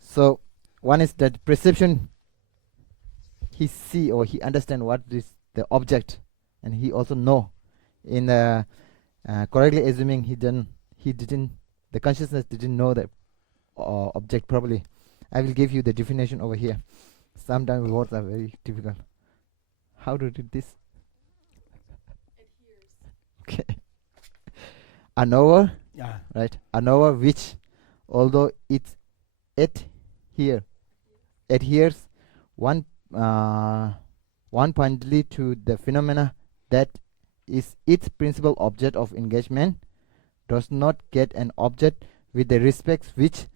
So one is that perception, he see or he understand what is the object, and he also know in correctly assuming he didn't the consciousness didn't know the object properly. I will give you the definition over here. Sometimes words are very difficult. How to read this? Okay. A knower, right? A knower which, although it's adheres one pointedly to the phenomena that is its principal object of engagement, does not get an object with the respects which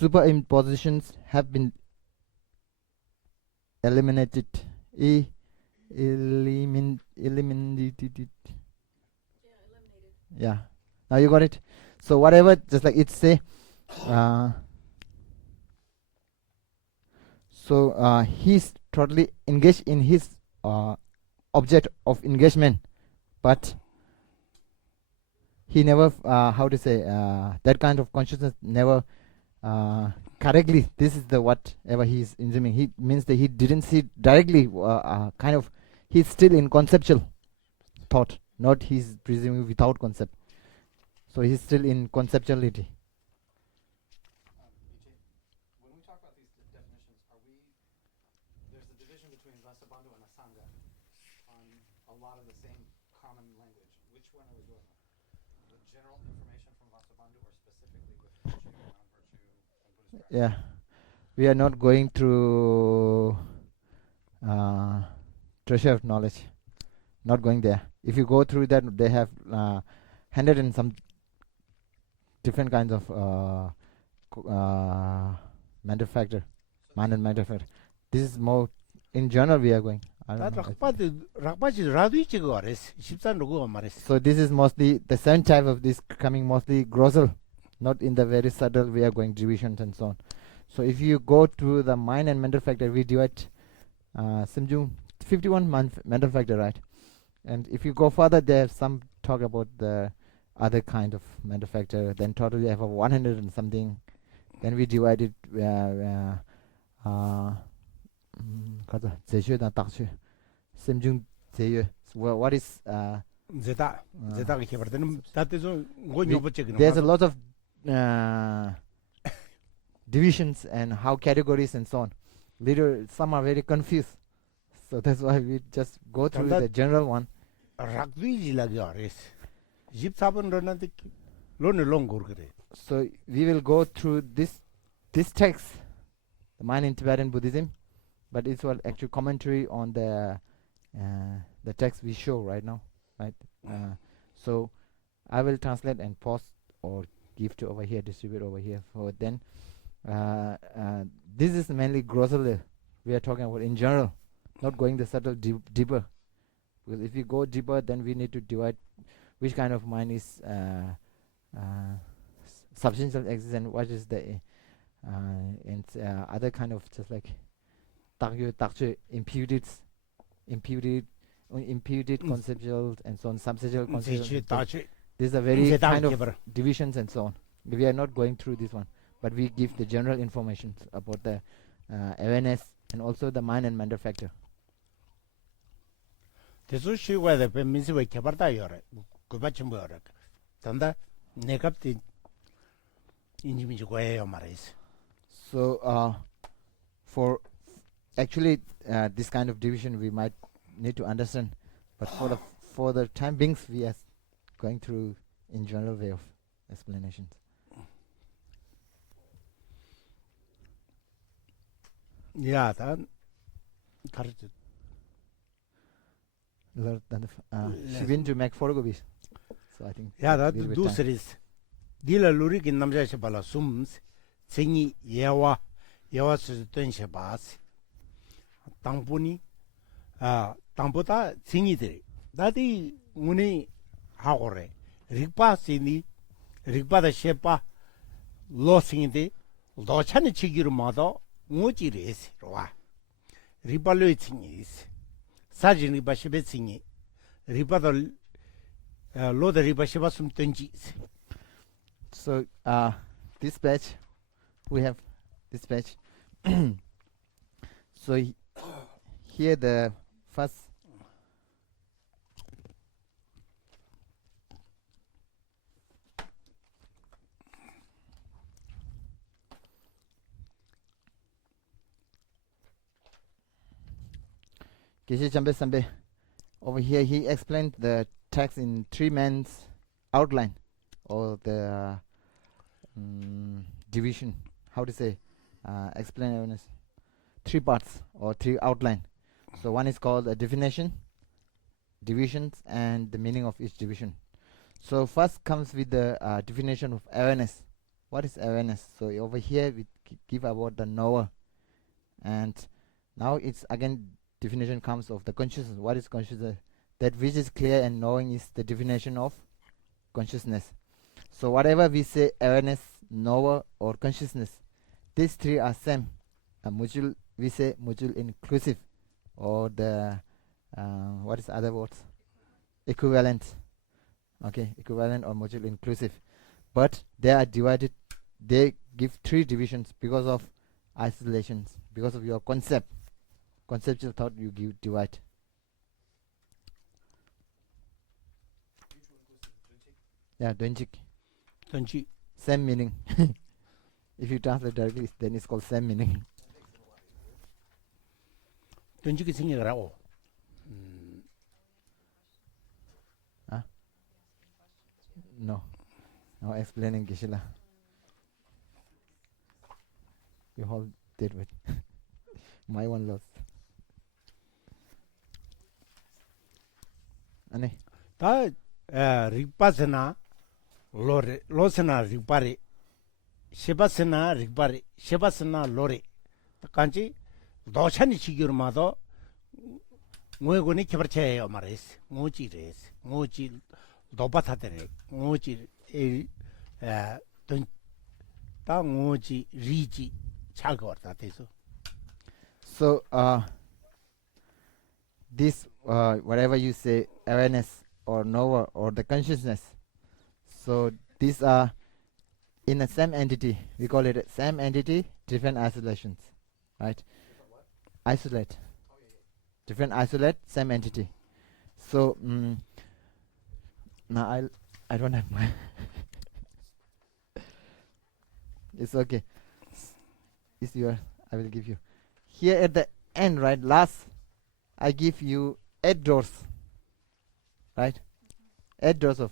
superimpositions have been eliminated. Eliminated. Yeah. Now you got it. So whatever, just like it say. So he's totally engaged in his object of engagement, but he never, how to say, that kind of consciousness never correctly. This is the whatever he is assuming. He means that he didn't see directly. Kind of, he's still in conceptual thought, not he's presuming without concept. So he's still in conceptuality. When we talk about these definitions, there's a division between Vasubandhu and Asanga on a lot of the same common language. Which one are we doing? The general information from Vasubandhu or specifically with virtue, non-virtue, and Buddhist practice? Yeah, we are not going through treasure of knowledge. Not going there. If you go through that, they have handed in some different kinds of mental factor, mind and mental factor. This is more in general we are going. I don't know. So this is mostly the same type of this coming mostly grossal, not in the very subtle we are going divisions and so on. So if you go to the mind and mental factor, we divide Simjung 51 mental factor, right? And if you go further, they have some talk about the other kind of mental factor. Then totally we have a 100 and something. Then we divide it. What is there's a lot of divisions and how categories and so on. Later, some are very confused. So that's why we just go through the general one. So we will go through this text, the Mind in Tibetan Buddhism, but it's what actual commentary on the text we show right now, right? So I will translate and pause or give to over here, distribute over here. For then, this is mainly grossly we are talking about in general, not going the subtle deeper. Because if you go deeper, then we need to divide which kind of mind is substantial existence and what is the other kind of just like imputed conceptual and so on, substantial conceptual. These are very kind of divisions and so on. We are not going through this one, but we give the general information about the awareness and also the mind and mental factor. So for actually this kind of division we might need to understand, but for the time being we are going through in general way of explanations. Yeah, that she went to make photocopies, so I think that do series dila lurik in namja shabala sums tsingi yawa se shabas tangpuni tangpota tsingi de dadi muni hagore rikpa sini rikpa da shepa lo singi de lo chani chigiru mado ngoji res roa rikpa lo tsingi is sajin rikpa shebe tsingi rikpa da lo da rikpa sheba sum tenji So this page, we have this page. So here the first Kishi Chambe Sambe. Over here he explained the text in three men's outline or the division. How to say? Explain awareness. Three parts or three outline. So one is called a definition, divisions, and the meaning of each division. So first comes with the definition of awareness. What is awareness? So over here we give about the knower, and now it's again definition comes of the consciousness. What is consciousness? That which is clear and knowing is the definition of consciousness. So whatever we say, awareness, knower, or consciousness, these three are same. Mutual, we say mutual inclusive, or the what is other words? Equivalent. Okay, equivalent or mutual inclusive. But they are divided. They give three divisions because of isolations, because of your conceptual thought. You give divide. Yeah, Donjik. 던지 Same meaning. If you translate directly, then it's called same meaning. 던지기 생각하라고. No. No explaining Gishila. You all did with my one lost. Ane. 다 릭바스나 로레 로스나 릭바리 시바스나 릭바리 시바스나 로레 간지 도찬이 지기로마도 뭐고니 개발체요 말했어 뭐지레스 뭐지 도바타데레 뭐지 에다 뭐지 리지 차거다 돼서 So this whatever you say, awareness or knower or the consciousness, so these are in a same entity. We call it a same entity, different isolations, right? Isolate, different isolate, same entity. So now I don't have my it's okay, it's your, I will give you here at the end, right? Last I give you 8 doors, right? 8 doors of,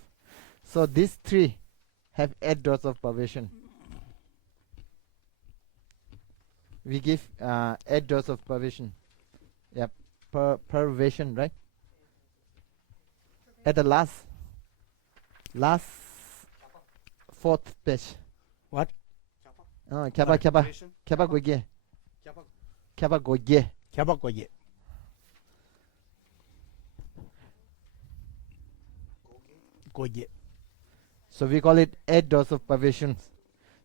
so these three have 8 doors of pervasion. We give 8 doors of pervasion. Yep, pervasion, right? At the last fourth page. What? Kyaba goge. Kyaba goge. 개박고예 고예 So we call it 8 doors of pervasion.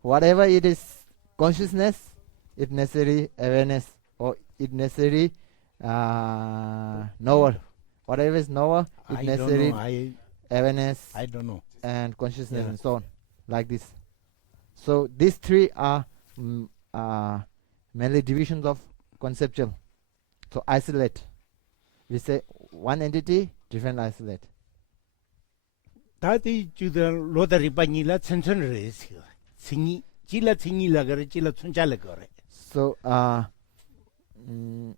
Whatever it is, consciousness, it necessary awareness, or it necessary knower. Whatever is knower, it I don't necessary know. awareness I don't know. and consciousness Yeah. and so on, like this. So these three are mainly divisions of conceptual. So isolate. We say one entity, different isolate. 다들 주더 로다리바니라 천천히레스 승이 질라 승이라 그래 질라 춘잘라 그래 So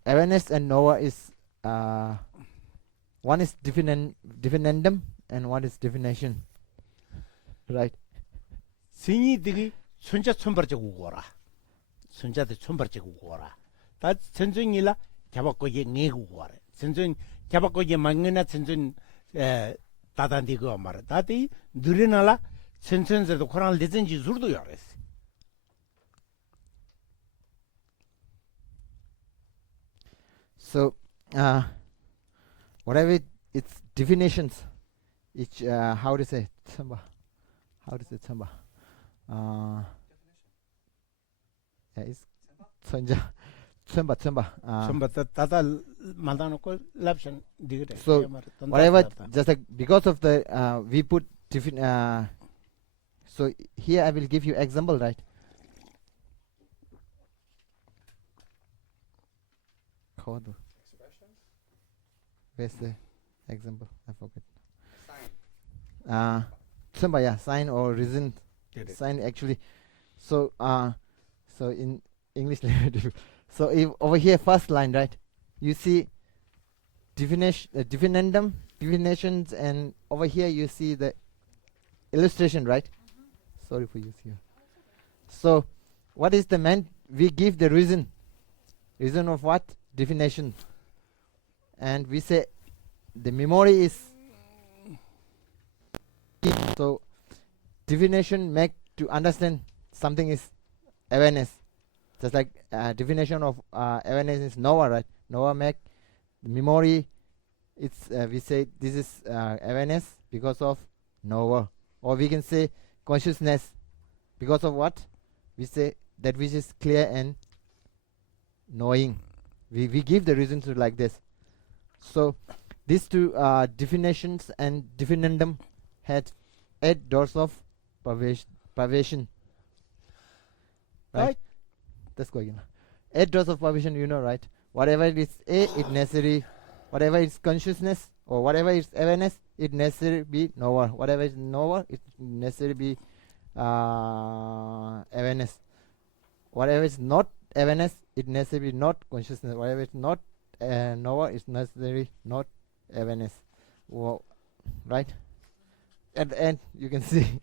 awareness and knower is one is definendum and one is definition, right? 승이들이 춘자 춘벌적 고라 춘자들 춘벌적 고라 다 천천히라 개박고에 내고 고라 천천 개박고에 망이나 천천 다단디고 말 다디 느리나라 천천서도 코란을 대전지 줄도 열었어 So whatever its definitions, each how to say tsamba, how to say tsamba, yeah, it's tsanja, tsamba. 전부 다다 만나놓고 랍션 디그래 So whatever, just like because of the we put so So here I will give you example, right? Expression? Where's the example? I forget. Sign. Somebody, yeah, sign or reason. Did it. Sign actually. So so in English so if over here first line, right, you see definition definitions, and over here you see the illustration, right? Sorry for use here. So what is the man? We give the reason of what? Definition. And we say the memory is, so definition make to understand something is awareness. Just like definition of awareness is knower, right? Knower make memory. It's we say this is awareness because of knower, or we can say consciousness because of what? We say that which is clear and knowing. We give the reason to like this. So these two definitions and definendum had 8 doors of privation. Right? Let's go again. 8 doors of privation, you know, right? Whatever it is A, it necessary. Whatever is consciousness or whatever is awareness, it necessarily be knower. Whatever is knower, it necessarily be awareness. Whatever is not awareness, it necessarily be not consciousness. Whatever is not knower, is necessarily not awareness. Whoa. Right? At the end, you can see.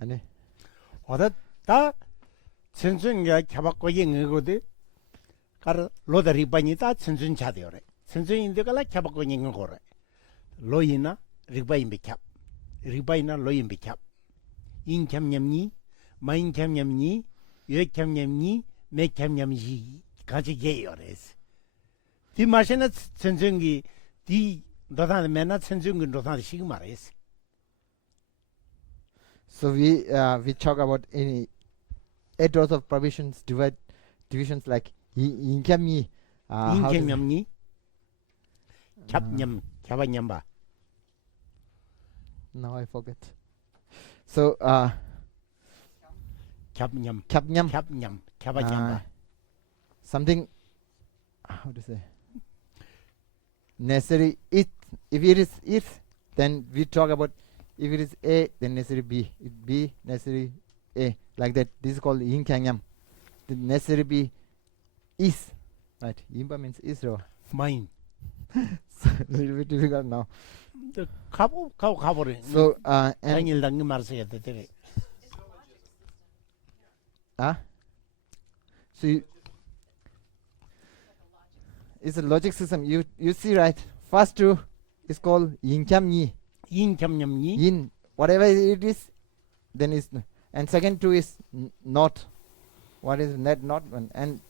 아니. 어다 다 천순이가 켜받고 영어거든. 가르 로다리 바니다 천순 차대요래. 천순인데 갈라 켜받고 영어거래. 로이나 리바인 비캡. 리바이나 로인 비캡. 인캠냠니 마인캠냠니 여캠냠니 메캠냠지 같이 게요래스. 디 마시나 천순기 디 너다는 맨날 천순기 너다는 시금 말했어. So we talk about any 8 doors of provisions, divisions like 인캠이 인캠냠니 캡냠 캡냠바. Now I forget. So 캡냠 캡냠 캡냠 캡냠바. something, how to say, necessary it. If it is it, then we talk about if it is A, then necessary B. If B, necessary A. Like that. This is called yin kanyam. The necessary B is. Right. Yimba means is. 마인. So a little bit difficult now. 가보래. So and 당일 당일 말해야 돼. so it's a logic system. You see, right? First two is called yin kyam yi. 인캠냠니 Yin, whatever it is, then is, and second two is not. What is net not one? And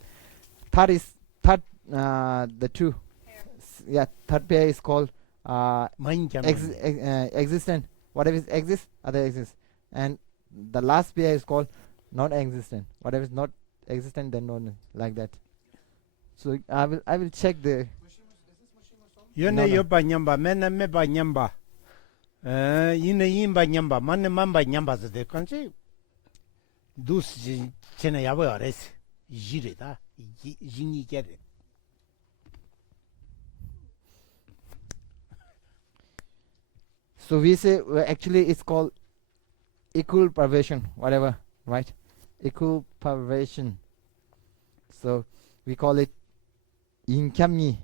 third the two. Yeah, third pair is called 마인캠. existent. Whatever is exist, other exist. And the last pair is called non-existent. Whatever is not existent, then non, like that. So I will check the. 연애 No. 여바냠바 맨날 매바냠바. 이네 인바냠바 만네 만바냠바서 될 건지. 두스 전에 야버야레스. 이지레다. 이니게레. So we say actually it's called equal privation, whatever, right? Equal privation. So we call it inkamni.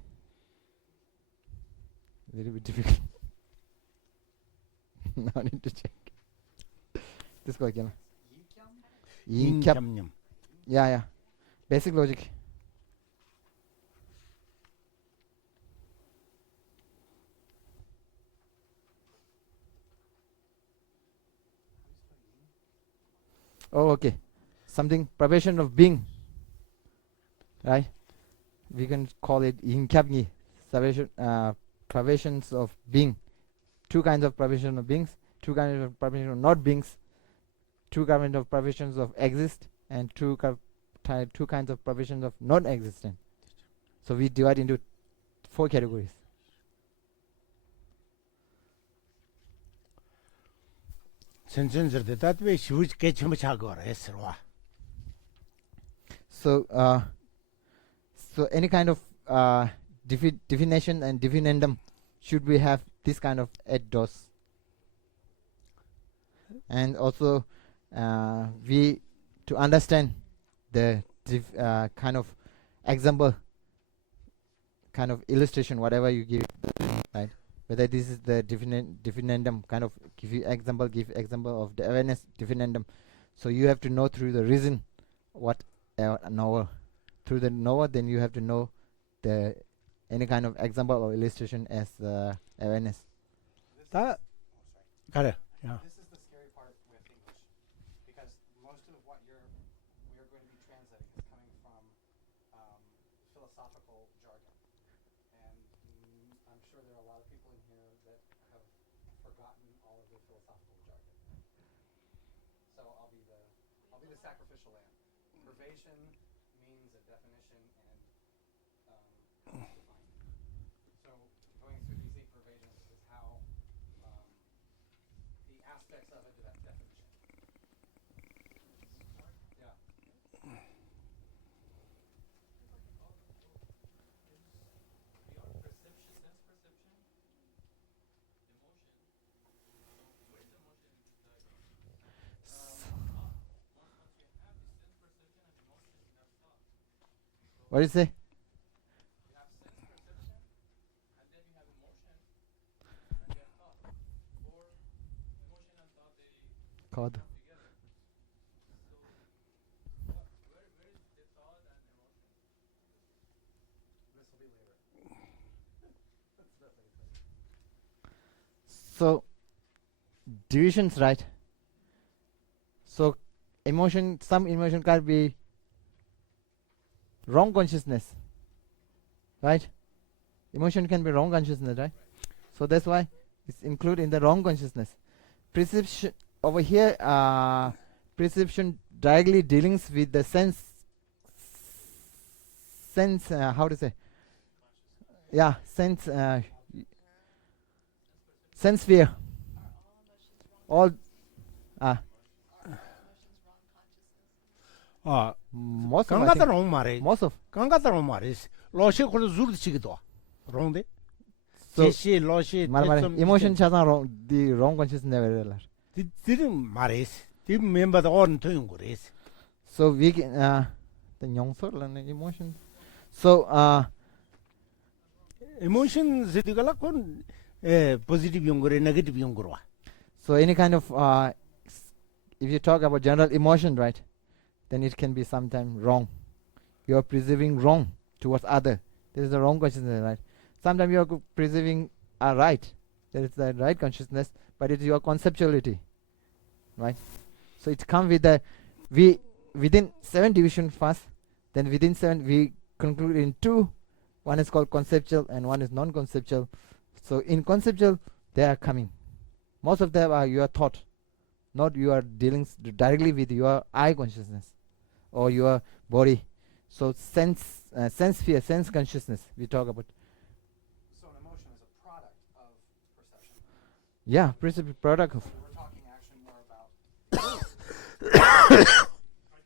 Little bit difficult. Now I need to check. This go again. Inkam. 인캠냠. Yeah. Basic logic. Oh, okay. Something privation of being. Right? We can call it inkapni. Privations of being. 2 kinds of privation of beings, 2 kinds of privation of not beings, 2 kinds of privations of exist, and 2 kinds of privations of non-existent. So we divide into 4 categories. sense that way she would catch him esra. So so any kind of definition and definiendum should we have this kind of at DOS, and also we to understand the kind of example, kind of illustration, whatever you give, right? Whether this is the definiendum, kind of give example of the awareness definiendum. So you have to know through the reason what knower. Through the knower, then you have to know the any kind of example or illustration as awareness. That got it. Yeah. This is the scary part with English, because most of what we're going to be translating is coming from philosophical jargon, and I'm sure there are a lot of people in here that have forgotten all of the philosophical jargon. So I'll be the sacrificial lamb. Privation means a definition and defined. So going through these 8 pervasions is how the aspects of it to that definition. Yeah. What do you say? You have sense perception, and then you have emotion, and you have thought. Or emotion and thought, they Called. come together. So where is the thought and emotion? This will be later. That's the best I can say. So divisions, right? So emotion, some emotion can be wrong consciousness, right? Emotion can be wrong consciousness, right? So that's why it's included in the wrong consciousness. Perception over here, perception directly dealings with the sense. How to say? Yeah, sense. Sense sphere. All. Most of, I Kangata think, wrong mare. most of. Kangata wrong mare. Loshe ko zur chigido. Wrong de. So Jeshi loshe emotion chasang wrong, the wrong consciousness never. didn't mare. Did remember the on to ngures. So we can the nyongso lang emotion. So Emotion zidigala kon positive yongore negative yongorwa. so any kind of if you talk about general emotion, right, then it can be sometimes wrong. You are perceiving wrong towards other. This is the wrong consciousness, right? Sometimes you are perceiving right. That is the right consciousness, but it is your conceptuality, right? So it comes with the within 7 division first, then within 7 we conclude in 2. One is called conceptual and one is non-conceptual. So in conceptual they are coming. Most of them are your thought, not you are dealing directly with your eye consciousness or your body. So sense sphere, sense consciousness we talk about. So an emotion is a product of perception. Yeah, product of. So we're talking actually more about I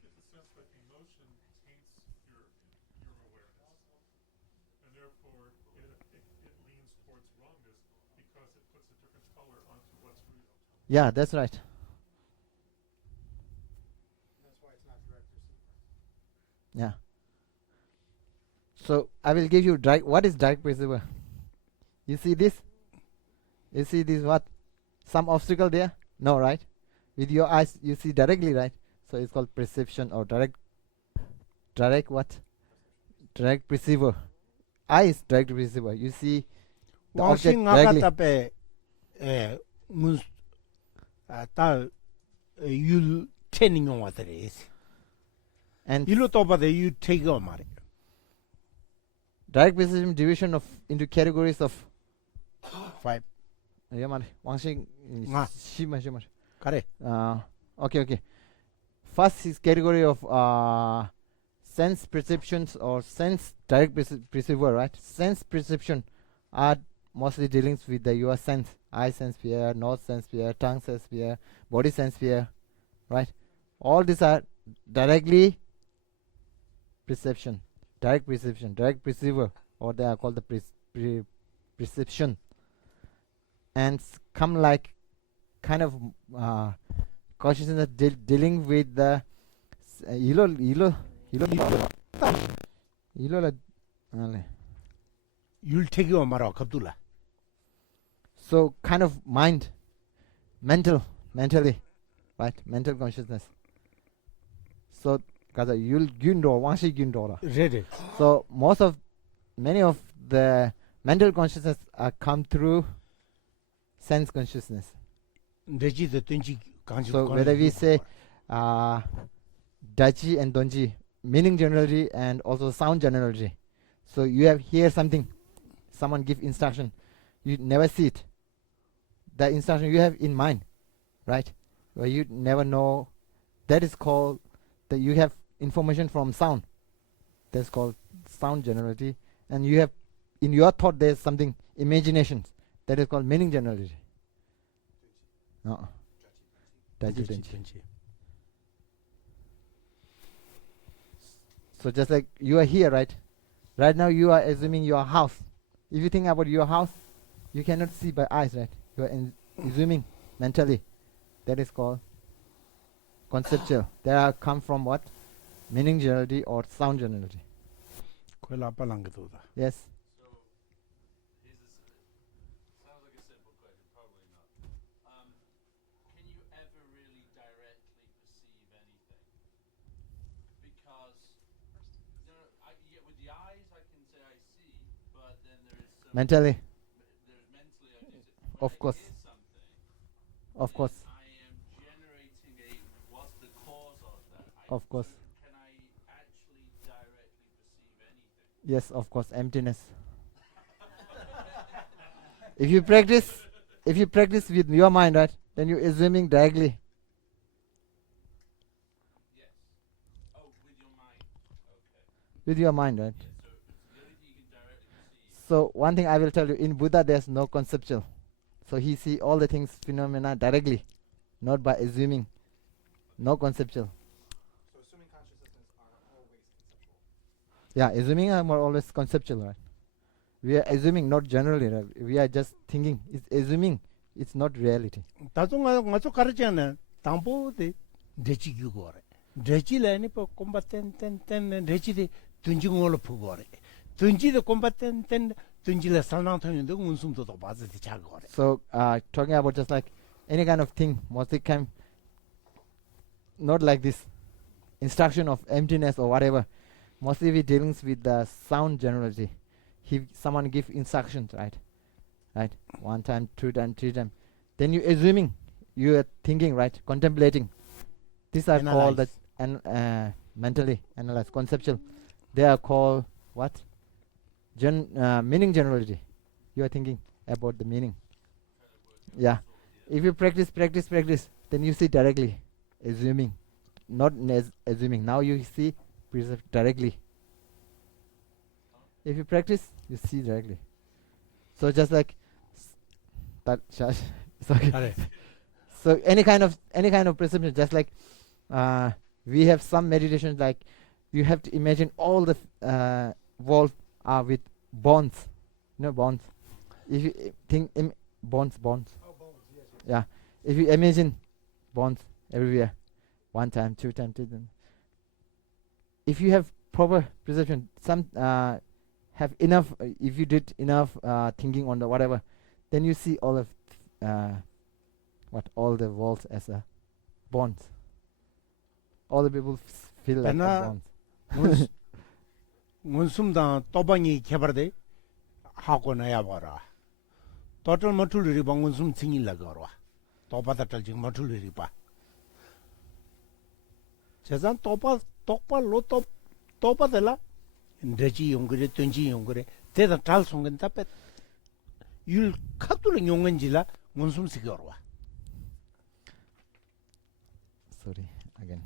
get the sense that emotion taints your awareness, and therefore it leans towards wrongness because it puts a different color onto what's real. Yeah, that's right. that's why it's not direct receiver. Yeah. So I will give you what is direct perceiver? You see this? You see this what? Some obstacle there? No, right? With your eyes you see directly, right? So it's called perception or direct what? Direct perceiver. Eye is direct perceiver. You see the object Washing directly. agatape mus ta you training on what it is. And You look over the you take on mare. direct perception division of into categories of 5. Wangxing Ah. shima. Correct. Okay. First is category of sense perceptions or sense direct perceiver, right? Sense perception are mostly dealing with the your sense. eye sense sphere, nose sense sphere, tongue sense sphere, body sense sphere, right? All these are directly perception, direct perception, direct perceiver, or they are called the perception, and come like kind of consciousness dealing with the 율택이와 말아 갑둘라. so kind of mind, mentally, right? Mental consciousness. So 가자 율균도 왕시균도라. 레레. So many of the mental consciousness are come through sense consciousness. 레지도 던지 간지. So whether we say dachi and donji, meaning generally and also sound generally. So you have hear something, someone give instruction, you never see it. The instruction you have in mind, right? Where you never know. That is called that you have information from sound. That's called sound generality. And you have in your thought there's something imagination. That is called meaning generality. Dachi donji. So just like you are here, right? Right now you are assuming your house. If you think about your house, you cannot see by eyes, right? You are assuming mentally. That is called conceptual. They are come from what? Meaning generality or sound generality. 콜라 빨랑게도다. Yes. So, sounds like a simple question, probably not. Can you ever really directly perceive anything? Because, yeah, with the eyes I can say I see, but then there is some... Mentally. There's mentally I do. Of course. Hear something, Of course. I am generating what's the cause of that? Of course. Can I actually directly perceive anything? Yes, of course. Emptiness. If you practice with your mind, right? Then you're assuming directly. Yes. Oh, with your mind. Okay. With your mind, right? Yeah, so the only thing you can directly perceive. So one thing I will tell you, in Buddha there's no conceptual. So he see all the things, phenomena directly, not by assuming. No conceptual. So assuming consciousness are always conceptual. Yeah, assuming are more always conceptual, right? We are assuming, not generally, right? We are just thinking. It's assuming. It's not reality. 다종가 가서 가르치는 담보데 레지기고래. 레지라니 뭐 콤바텐텐텐 레지데 둔지고를 보고래. 둔지데 콤바텐텐 둔지라 산나토는데 운숨도 더 맞지 자고래. So talking about just like any kind of thing, mostly can not like this instruction of emptiness or whatever. Mostly we dealing with the sound generality. Someone give instructions, right? Right? 1 time, 2 time, 3 time. Then you assuming, you are thinking, right? Contemplating. These are called the mentally analyzed, conceptual. They are called what? Meaning generality. You are thinking about the meaning. Yeah. If you practice, then you see directly, assuming, not assuming. Now you see directly. If you practice, you see directly. So just like that. Sorry. So any kind of perception, just like we have some meditations, like you have to imagine all the walls are with bonds. You know bonds. If you think bonds. Oh, bones, yes. Yeah. If you imagine bonds everywhere, 1 time, 2 time, 3 time. If you have proper perception, some have enough. If you did enough thinking on the whatever, then you see all of all the walls as a bonds. All the people feel like a bonds. 문숨다 또방이 개발돼 하고 나야 봐라. 또들 못ul리 방 문숨 칭일라 거라. 또 받았다 지금 못ul리 봐. 재산 똑발로 또 받을라. 레지 용거래 던지 용거래 대다 잘 송근 답에 율 카도를 용은지라 문숨 시거라. Sorry, again.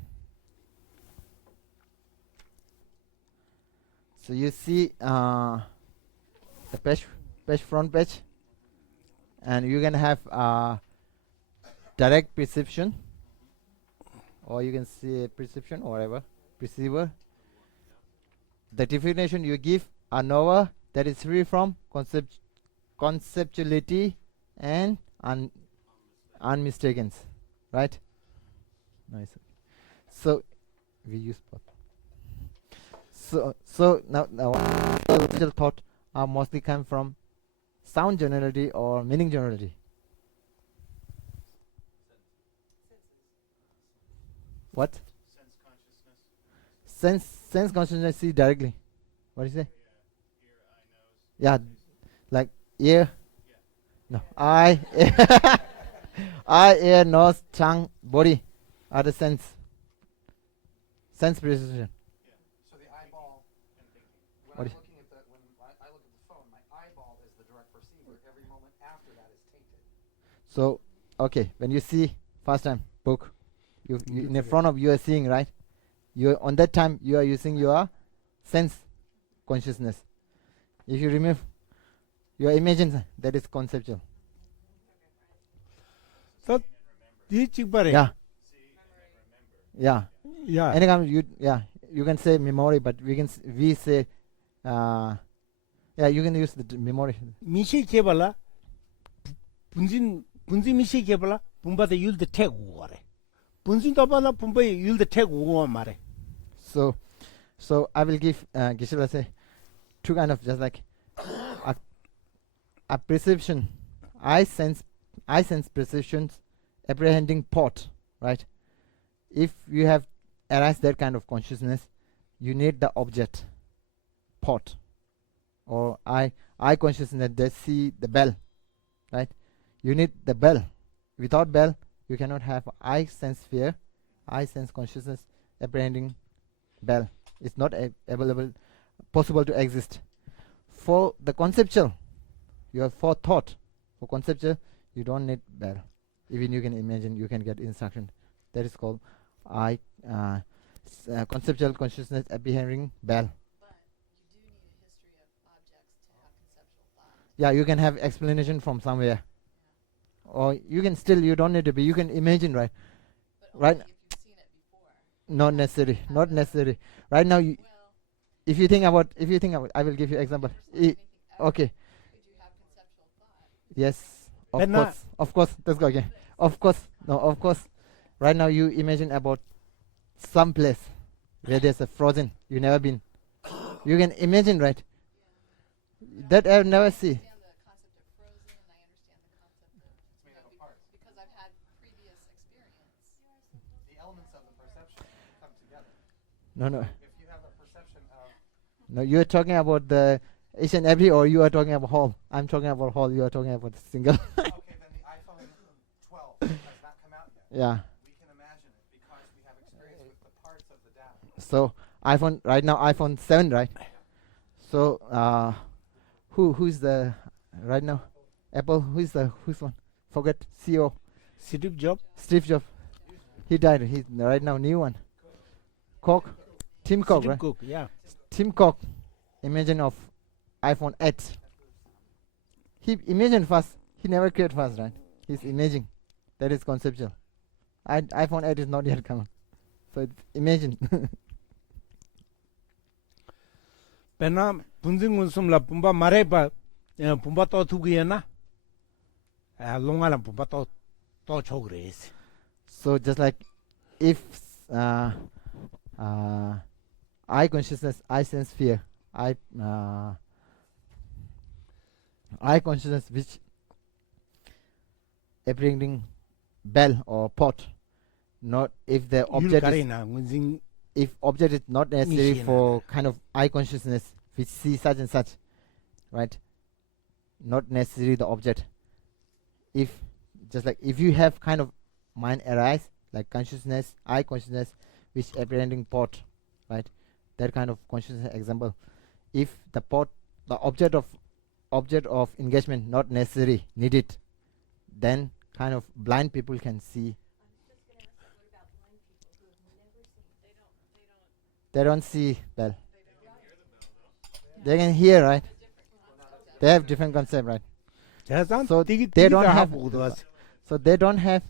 So you see the page, front page, and you can have direct perception, or you can say perception or whatever, perceiver. The definition you give a knower that is free from conceptuality and unmistaken, right? Nice. So we use both. So now digital thought are mostly come from sound generality or meaning generality. What? Sense consciousness. Sense consciousness see directly. What do you say? Yeah, ear, eye, nose. Yeah, like ear. Yeah. No, eye, eye, ear, nose, tongue, body are the sense perception. Yeah. So the eyeball and thinking. When What I'm is- looking at when I look at the phone, my eyeball is the direct perceiver. Every moment after that is tainted. So okay, when you see first time book, you You in the forget. front of you are seeing, right? You on that time you are using your sense consciousness. If you remove your imagine, that is conceptual. Di chikpare. Yeah. Yeah. Yeah. Any kind of you can say memory, but we say you can use the memory. 미시 개발라 분진 미시 개발라 분바데 율데 태고 거래. 분진 더발라 분바에 율데 태고 말해. So I will give Gisela say two kind of just like a perception. I sense perceptions apprehending thought, right? If you have arise that kind of consciousness, you need the object thought, or I consciousness that see the bell, right? You need the bell. Without bell, you cannot have I sense fear, I sense consciousness apprehending bell. It's not available, possible to exist. For the conceptual, you have for thought. For conceptual, you don't need bell. Even you can imagine, you can get instruction. That is called conceptual consciousness apprehending bell. But you do need a history of objects to have conceptual thought. Yeah, you can have explanation from somewhere, or you can still, you don't need to be, you can imagine, right? But Right. only if you've seen it before. Not necessary, not necessary. Right now, Well, if you think about, I will give you example. never saw anything ever. Okay, Could you have conceptual thought? yes, But not- of course, let's go again. Of course, no, of course. Right now, you imagine about some place where there's a frozen. You never been. You can imagine, right? That I've never see. I understand the concept of frozen, and I understand the concept of It's made up of parts. because I've had previous experience. The elements of the perception come together. No. If you have a perception of No, you are talking about the each and every, or you are talking about whole. I'm talking about whole. You are talking about single. okay, then the iPhone 12 has not come out yet. Yeah. We can imagine it because we have experience with the parts of the data. So iPhone right now, iPhone 7, right? So who is the right now? Apple. Who's one? Forget CEO Steve Jobs. Steve Jobs. He died. He's right now new one. Cook, Tim Cook, Steve right? Cook. Yeah. Tim Cook. Imagine of iPhone 8. He imagined first. He never created first, right? He's imaging. That is conceptual. iPhone 8 is not yet come. So it's imagine. Pena punjing unsumla pumba mareba pumba to thugiyana. Longala pumba to chogres. So just like if I consciousness, I sense fear, I consciousness which apprehending bell or pot, not if the object is, Karina munjing if object is not necessary Nishina. for kind of eye consciousness which see such and such, right? Not necessarily the object. If just like if you have kind of mind arise like consciousness, eye consciousness, which apprehending pot, right? That kind of consciousness example. If the pot, the object of engagement not necessary needed, then kind of blind people can see. They don't see bell. They can hear, right? They have different concept, right? 자산 So 되게 they don't 되게 have 하고 그러지. so they don't have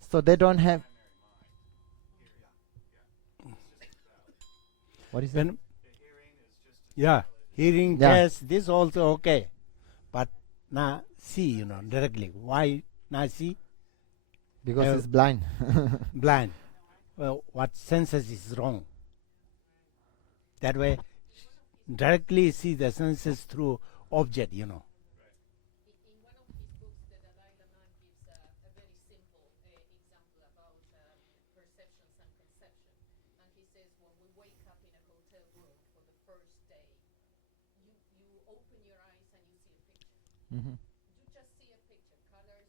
so they don't have what is that? When yeah, hearing Yeah. test this also okay, but not see directly. Why not see? Because it's blind. Blind. Well, what senses is wrong. That way, directly see the senses through object. In one of his books, the Dalai Lama gives a very simple example about perceptions and conception. And he says, when we wake up in a hotel room for the first day, you open your eyes and you see a picture. Mhm. You just see a picture, colors.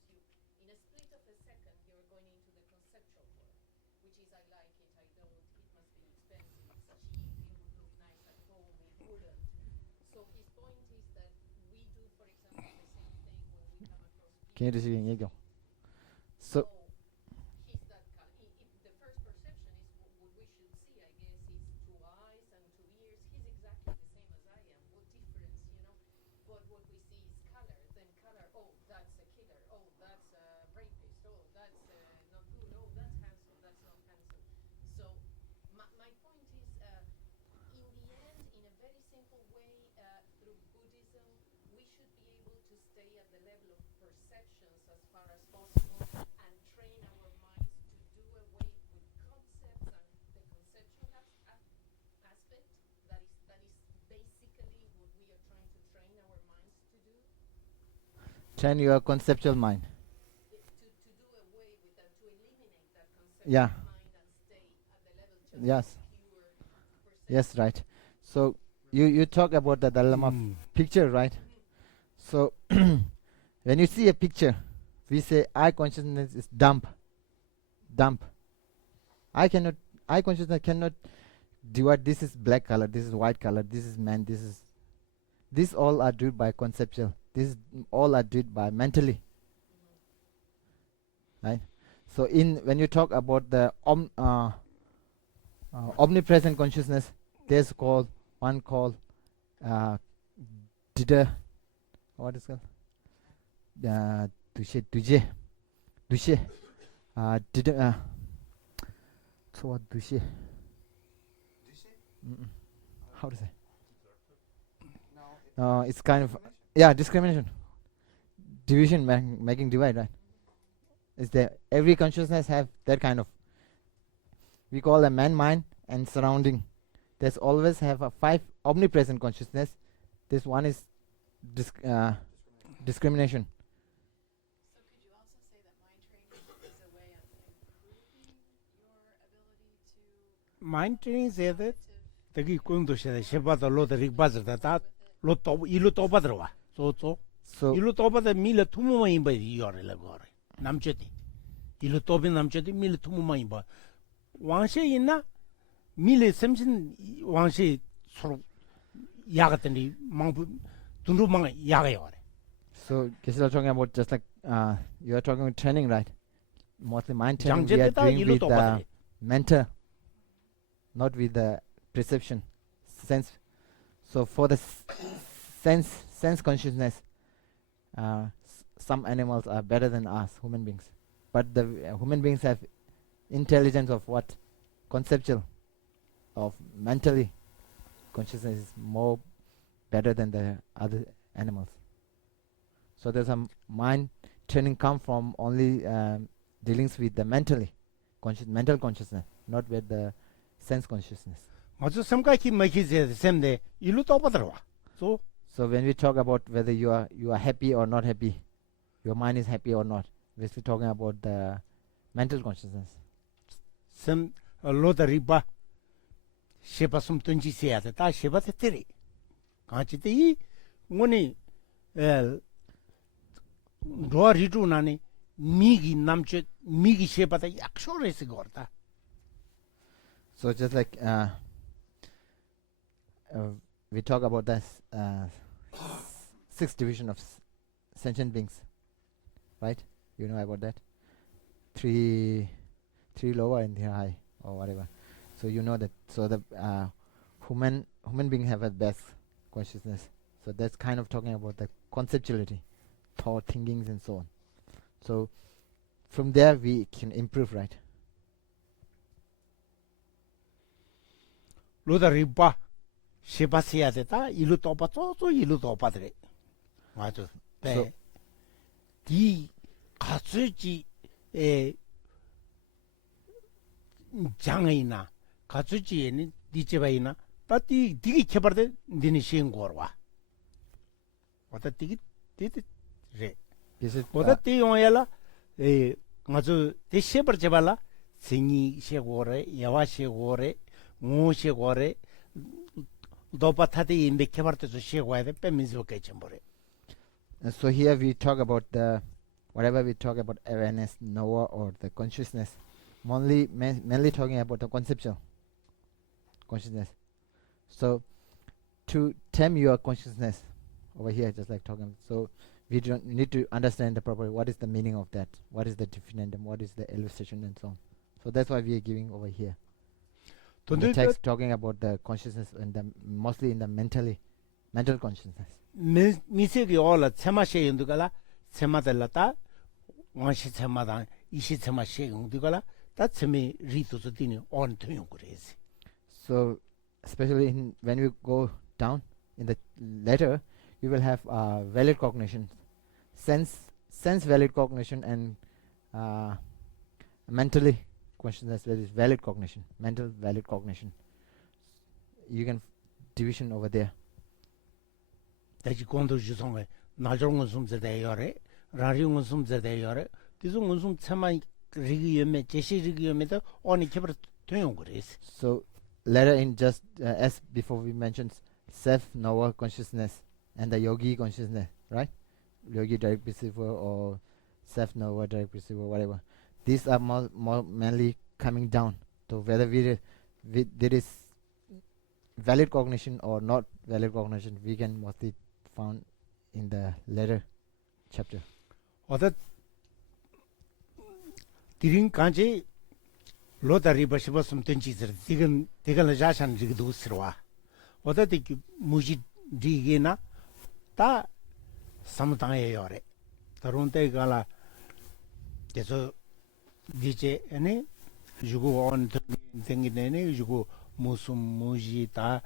In a split of a second, you're going into the conceptual world, which is I like it. I don't. It must be expensive. It's cheap. It would look nice at home. It wouldn't. So his point is that we do, for example, the same thing when we come across Can you people. just 얘기해? So He's that kind. The first perception is what we should see. I guess is two eyes and two ears. He's exactly the same as I am. What difference, But what we see is color. Then color. Oh, that's a killer. Oh, that's a rapist. Oh, that's not good. Oh, that's handsome. That's not handsome. So my point is, in the end, in a very simple way, through Buddhism, we should be able to stay at the level of perceptions as far as possible and train our minds to do away with concepts and the conceptual aspect. That is basically what we are trying to train our minds to do. train your conceptual mind. To do away with that, to eliminate that conceptual Yeah. mind and stay at the level just Yes. of pure perception. Yes, right. So you talk about the Dalai Lama picture, right? So when you see a picture, we say eye consciousness is dump. Eye consciousness cannot divide. This is black color. This is white color. This is man. This all are done by conceptual. This all are done by mentally, right? So when you talk about the omnipresent consciousness, there's one called dida. What is it called? Dushe. Dida. So what dushe? How to say? No, It's kind of discrimination. discrimination, division, making divide, right? Is there every consciousness have that kind of? We call a man mind and surrounding. There's always have a 5 omnipresent consciousness. This one is discrimination. So could you also say that mind training is a way of improving your ability to Mind training is that to 되게 공도시에 셰바도 로드 릭바즈다 로또 일로 또 받으러와. 소소 So 일로 또 받아 밀어 투모만 임바 이어를 거래. 남쪽이 일로 또비 남쪽이 밀어 투모만 임바. 왕시 있나? 밀에 sem신 왕시 서로 야가더니 망부 dunru망 야가요. So Kishila talking about just like you are talking about training, right? Mostly mind training we are 장제다 doing 일로 with 또 the 받으래. mental, not with the perception, sense. So for the sense consciousness, some animals are better than us, human beings. But the human beings have intelligence of what? Conceptual, of mentally. Consciousness is more better than the other animals. So there's some mind training come from only dealings with the mental consciousness, not with the sense consciousness. 맞아 삼가기 먹이제 셈데 일로 또 받으러와. 소 So when we talk about whether you are happy or not happy, your mind is happy or not, we're still talking about the mental consciousness. 셈 로드 릭바 셰바 숨 던지세야 돼. 다 셰바 테리. 같이 이 뭐니 에 로리주나니 미기 남체 미기 셰바다 약쇼레스 거다. So just like we talk about the 6th division of sentient beings, right? You know about that? Three lower and 3 high or whatever. So you know that. So the human being have a best consciousness. So that's kind of talking about the conceptuality, thought, thinkings, and so on. So from there we can improve, right? 로다 리바 시바시야 됐다 일로 또빠 또 일로 또빠들이 맞아 네. 디 가츠지 에 장애이나 가츠지에는 디제바이나 따디 디기 개발돼 니네 시행 거와 왔다 디기 디디 레 This is 왔다 띠용야라 에 맞아 대시버 제발라 생이 시고래 야와 시고래 무 시고래 도바타데 인베 개발돼서 시고야 돼 빼면서 깨져 버려. so here we talk about the whatever we talk about awareness, knower, or the consciousness, mainly talking about the conceptual consciousness. So to tame your consciousness over here, just like talking, so we don't need to understand the proper what is the meaning of that, what is the definition, what is the illustration, and so on. So that's why we are giving over here. The text talking about the consciousness and the, mostly in the mental consciousness. 미세기 올라 체마시에 인도가라 체마들라다 원시 체마다 이시 체마시에 인도가라 다 체미 리토스 디니 온 토용 그래지. So especially when we go down in the letter, you will have valid cognition, sense valid cognition, and mentally consciousness that is valid cognition, mental valid cognition. You can division over there. 다시 건도 주성에 나중은 숨제대요래 라리용은 숨제대요래 뒤송은 숨 체마 리기여메 제시 리기여메도 오니 개발 토용 그래지. So later in just as before we mentioned self knower consciousness and the yogi consciousness, right? Yogi direct perceiver or self knower direct perceiver, whatever. These are more mainly coming down. So whether there is valid cognition or not valid cognition, we can mostly found in the later chapter. 어다 디링 간지 로다리 버시버스 던지서 지금 대간을 자산 지기도 쓰러와. 어다 디 무지 디게나 다 삼당해요래. 다른데 가라 그래서 디제 아니 주고 온 생기네네 주고 무슨 무지 다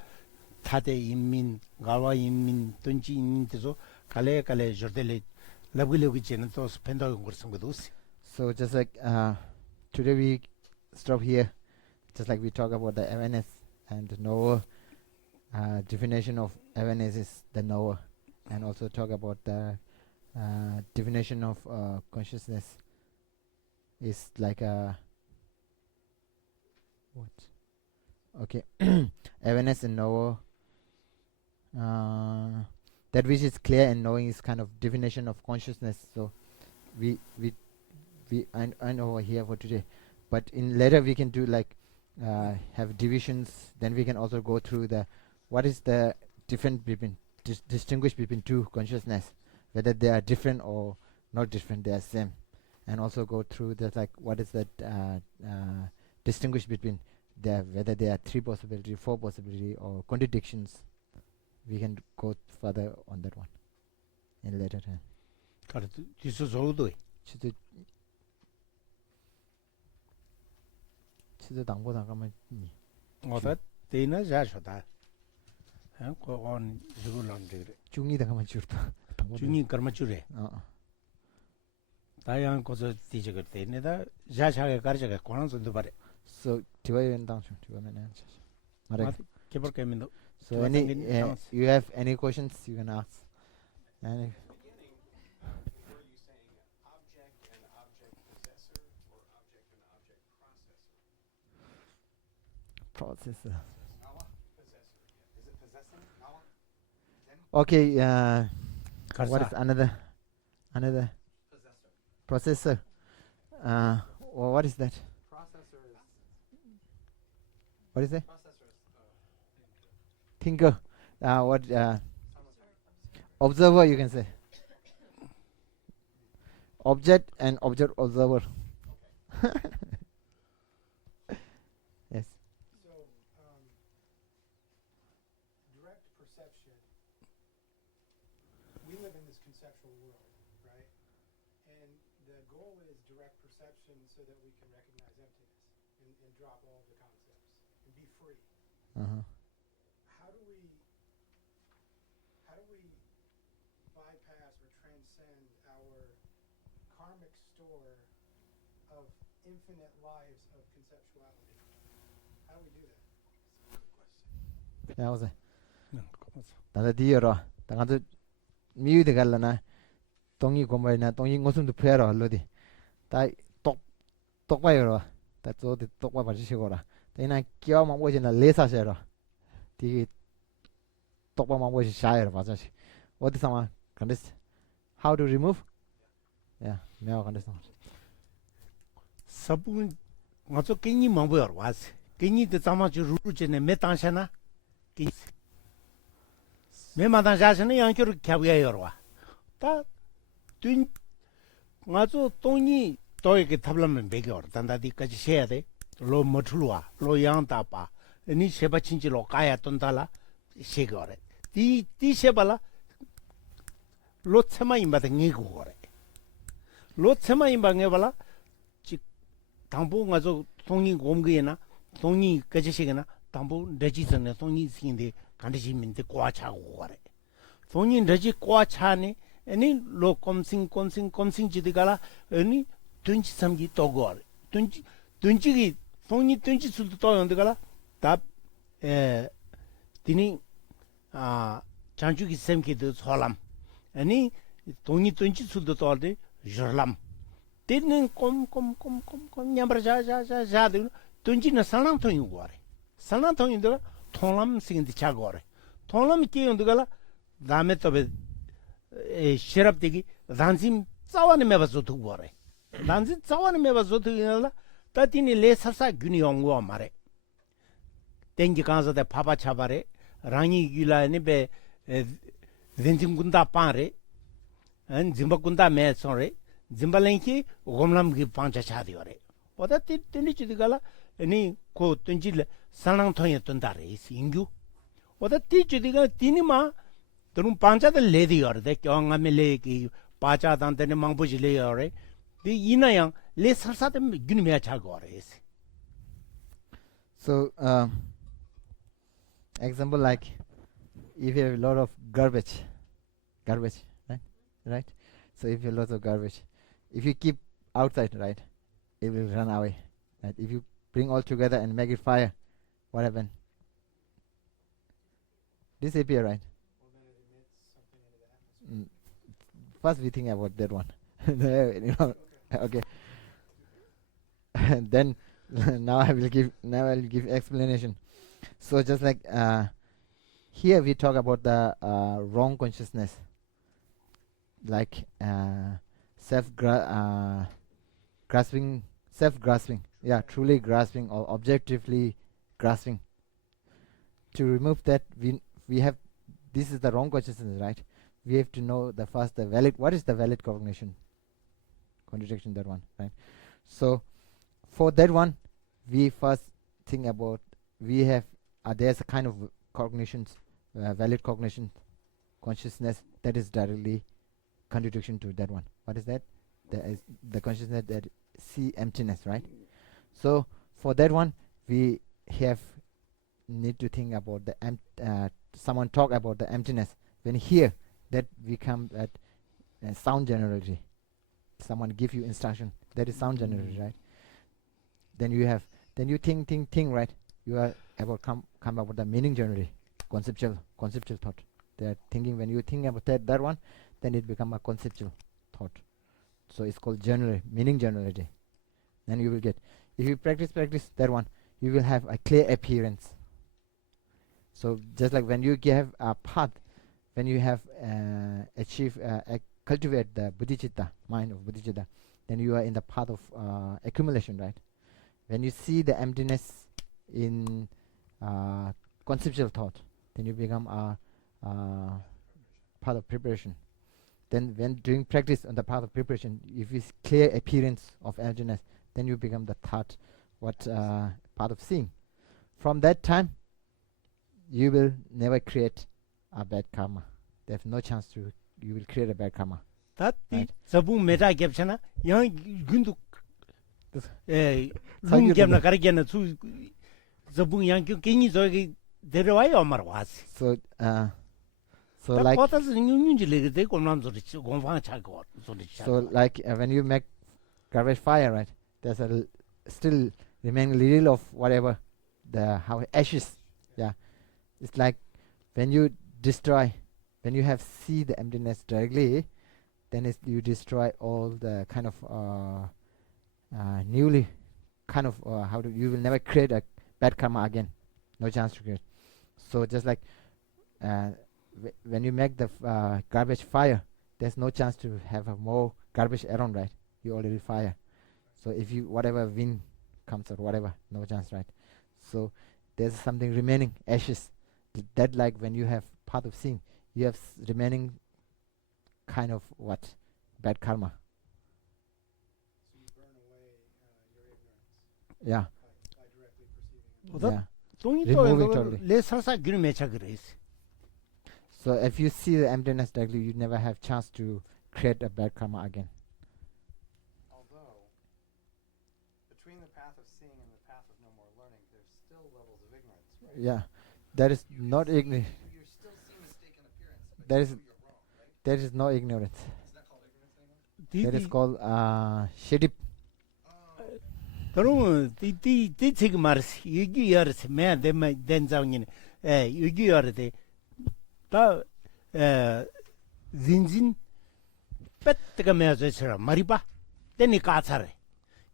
타대 인민 가와 인민 던지 인민에서 갈래 저들이 라블로기 지는 또 스펜더 거선 것도 있어. So just like today we stop here, just like we talk about the awareness and the knower. Definition of awareness is the knower, and also talk about the definition of consciousness is like a what? Okay, awareness and knower. That which is clear and knowing is kind of definition of consciousness. So we end over here for today, but in later we can do like have divisions. Then we can also go through the what is the different between distinguish between two consciousness, whether they are different or not different, they are same, and also go through the like what is that distinguish between whether there are 3 possibility, 4 possibility, or contradictions. We can go further on that one in later time. 그래도 뒤서서도 치즈 당보다 가면 어다 데나 자셔다. 그건 저걸런데 중이다 가면 줄다. 중이 कर्मचुरे. 다양 거서 뒤적을 때내다 자샤게 가르쳐가 권한선도 바래. So 디바이엔 당초 디바면은 말해. 개발 게임도 So you have any questions you can ask. Any Were you saying object and object possessor or object and object processor? processor? Nawa? Possessor. Yeah. Is it possessing? Nawa? Okay. What is 가르사. another Possessor. processor? Well, what is that? Processor is What is it? processor is Thinker. What? Observer, you can say. Object and object observer. Yes. So direct perception And the goal is direct perception so that we can recognize emptiness and drop all the concepts and be free. Uh-huh. How do we bypass or transcend our karmic store of infinite lives of conceptuality? How do we do that? Yeah, was it? 네, 고맙습니다. 나도 디어로. 당아도 미유데 갈라나. 동이 고마이나 동이 고슴도 푸야로 알로디. 다이 똑바이로. 다 저도 똑바 봐주시고라. 대나 끼어만 오지나 레사셔로. 디 똑바만 오지 샤이로 봐자시. 어디서만 간데스. How to remove? Yeah, 매우 간데스. 사부 맞아 괜히 망보여 와서 괜히도 자마주 루루제네 메탄샤나 괜히 메마단샤는 양교를 캬브야여 와. 다 맞아 동이 또에게 탑라면 배겨 단다디까지 해야 돼. 로 머툴와 로 양다빠 니 셰바 친지로 가야 돈달라 시거래. 디 셰발라 로 체마 임바데 니고 거래. 로 체마 임방에 발라 당부 가서 동이 곰기나 동이 까지시거나 당부 레지선에 동이 신데 간디시민데 꽈차고 거래. 동이 레지 꽈차니 아니 로 꼼싱 지디가라 아니 둔지 삼기 또 거래. 둔지기 동이 둔지 술도 또 연데가라 답에 디니 장주기 샘기도 솔람 아니 동이 둔지 술도 또데 저람 때는 꼼꼼 냠브자자자자들 던지는 살랑통이 거래. 살랑통인데 통람 생긴데 차거래. 통람 끼운데가 다음에 또에 시럽되기 단심 자원에 매봐서 두고 거래. 단심 자원에 매봐서 두고라 따티니 레사사 균이 온거 말해. 땡기 간서데 파파 차바래. 랑이 길라니 베 렌징군다 빠래. 안 짐바군다 매서래. 짐발랭키 곰람기 방자차디오레 오다 띠니치디가라 아니 고 던질 살랑통에 던다레 인규 오다 띠치디가 띠니마 드rum 방자들 레디오레 경암에 레기 바자단데네 망보지 레요레 디 이나양 레 살사데 균메야 차고레 So, example like if you have a lot of garbage, right? So if you have lots of garbage, if you keep outside, right, it will run away. Right? If you bring all together and make it fire, what happen? Disappear, right? Well, then it emits something into the atmosphere. First we think about that one. You know, okay. Then now I will give explanation. So just like here we talk about the wrong consciousness, like self-grasping, yeah, truly grasping or objectively grasping. To remove that, we have, this is the wrong consciousness, right? We have to know the first, the valid, what is the valid cognition? Contradiction, that one, right? So for that one, we first think about, we have, there's a kind of cognitions, valid cognition, consciousness that is directly contradiction to that one. What is that? There is the consciousness that see emptiness, right? So for that one, we need to think about the someone talk about the emptiness. When here, that we come at sound generality. Someone give you instruction. That is sound generality, right? Then you think, right? You are about come up with the meaning generality, conceptual thought. They are thinking, when you think about that one, then it become a conceptual thought. So it's called meaning generality. Then you will get, if you practice that one, you will have a clear appearance. So just like when you have a path, when you have cultivate the bodhicitta, mind of bodhicitta, then you are in the path of accumulation, right? When you see the emptiness in conceptual thought, then you become a path of preparation. Then when doing practice on the path of preparation, if you clear appearance of emptiness, then you become the thought, path of seeing. From that time, you will never create a bad karma. There's no chance you will create a bad karma. 다 Right. 저분 메다 겹잖아. 양 군도 This- 룸 겹나 가르게나 수 저분 양교 괜히 저기 데려와요 말 와시. So 다 like 포타스 뉴뉴지레 데 공남 소리 공방 차고 소리 차. so like when you make garbage fire, right? There's still remaining little of whatever the how ashes. Yeah, it's like when you destroy, when you have see the emptiness directly, then you destroy all the kind of newly kind of you will never create a bad karma again. No chance to create. So just like when you make the garbage fire, there's no chance to have a more garbage around, right? You already fire. So if you whatever wind comes or whatever, no chance, right? So there's something remaining ashes. That like when you have path of seeing, you have remaining kind of what bad karma. So you burn away your ignorance Yeah, by directly perceiving it. Well, yeah. 동이 Remove it 또 totally. 레 살사 기름 매차 그래스. So if you see the emptiness directly, you never have chance to create a bad karma again. Although, between the path of seeing and the path of no more learning, there's still levels of ignorance, right? Yeah, that is not ignorance. You still see mistaken appearance, but That you is- know you're wrong, right? That is no ignorance. Is that called ignorance anymore? That is called shedip. 그러면 디 지금 말스 여기 열스 매대매 된장이네. 여기 열데 다 진진 뺏다가 매서처럼 말이봐. 때니 까차래.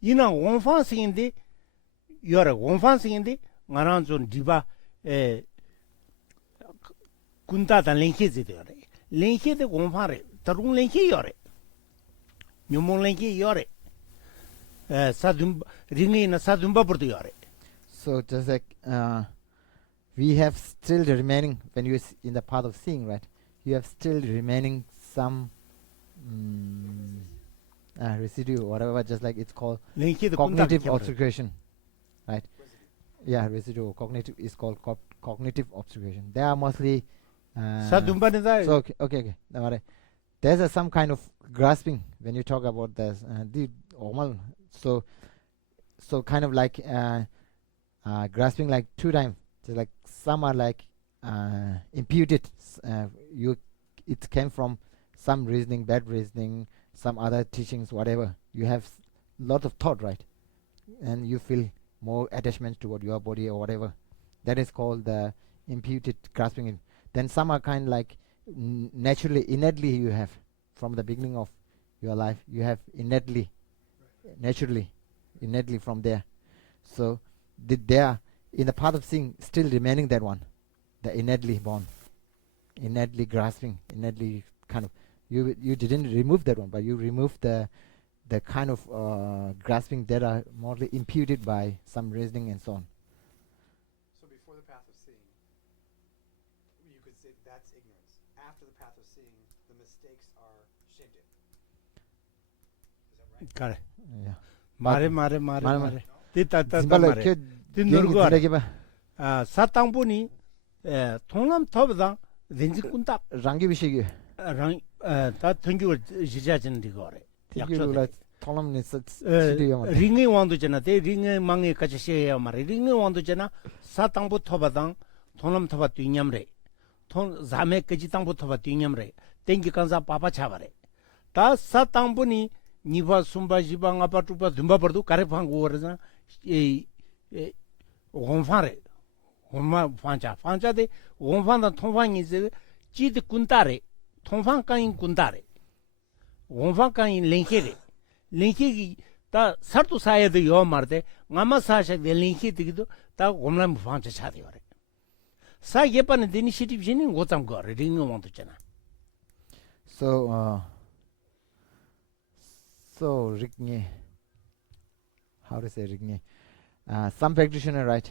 이나 원fan스인데 열어 원fan스인데 나랑 좀 디바 군다다 랭키즈데요. 랭키데 원fan래. 다른 랭키 열어. 묘몽 랭키 열어. 사둠 링이나 사둠바버도 열어. So just like we have still the remaining when you in the path of seeing, right? You have still remaining some residue, whatever. Just like it's called 랭키도 cognitive obscuration, right? Yeah, residue cognitive is called cognitive obscuration. They are mostly 사둠바네다. so okay. Now, there's some kind of grasping when you talk about this. The normal. So kind of like grasping like two times. So like some are like imputed. It came from some reasoning, bad reasoning, some other teachings, whatever. You have lot of thought, right? And you feel more attachment toward your body or whatever. That is called the imputed grasping. Then some are kind of like naturally, innately you have from the beginning of your life. You have innately, naturally, innately from there. So they are in the path of seeing still remaining that one, the innately born, innately grasping, innately kind of you didn't remove that one, but you removed the kind of grasping that are mostly imputed by some reasoning and so on. So before the path of seeing, you could say that's ignorance. After the path of seeing, the mistakes are shedip. Is that right? 가래. Yeah. 말해. 띠따따 짐발로 말해. 이렇게 띠누르고 알아. 봐. 사땅분이 동남 터보다 렌지꾼다 랑기비시기 다 던기고 지자진 리거래. 티기루라 톨람니 시디요. 링의 왕도잖아. 대 링의 망에 같이 셔야 말해. 링의 왕도잖아. 사땅부 터바당 동남 터바 뛰냠래. 돈 자매까지 땅부 터바 뛰냠래. 땡기 간사 빠빠 차바래. 다 사땅분이 니바 숨바 지방 아파트바 듬바버도 가래판 고거잖아. 원파래. 원마 판자데 원판다 통판이 이제 지드 군다래. 통판간인 군다래. 원판간인 랭케래. 랭케기 다 살도 사야도 요 말데 나마 사샤 랭케디기도 다 원람 판자 차대요. 사 예반은 이니시티브 진행 고tam 거래. 링은 원도잖아. So Rigne, how to say Rigne? Some practitioner, right?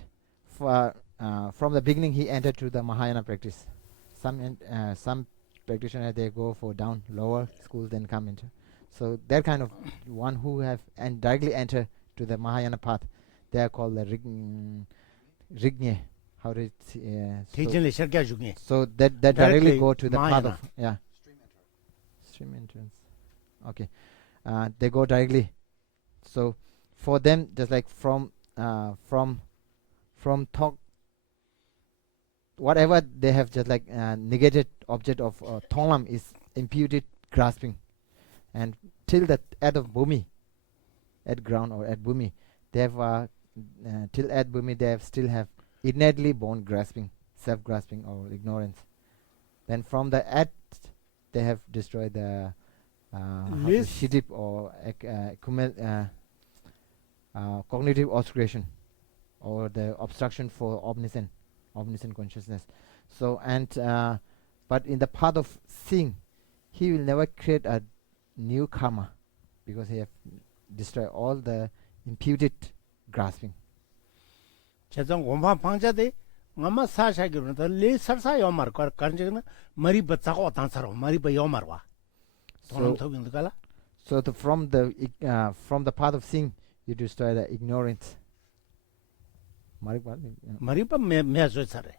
From the beginning, he entered to the Mahayana practice. Some practitioner they go for down lower schools, then come into. So that kind of one who have and directly enter to the Mahayana path, they are called the Rigne. How did 대전에 시작해 주게. so that directly Directly go to the path Mahayana. of yeah Stream entrance. stream entrance. Okay, they go directly. So for them, just like from talk, whatever they have, just like negated object of Tonglam is imputed grasping, and till that at of Bhumi, at ground or at Bhumi, they have till at Bhumi they have still have innately born grasping, self-grasping or ignorance. Then from the at, they have destroyed the Less- shidip or cognitive obscuration or the obstruction for omniscient consciousness. So and but in the path of seeing, he will never create a new karma because he have destroyed all the imputed grasping. 제정 원반 방자대 엄마 사샤기로는 레 설사 요마르 가르지는 머리 버자고 단사로 머리 버 요마르와 돈은 더 빈들라 So from the path of seeing, you destroy the ignorance. 머리 버 매매서사래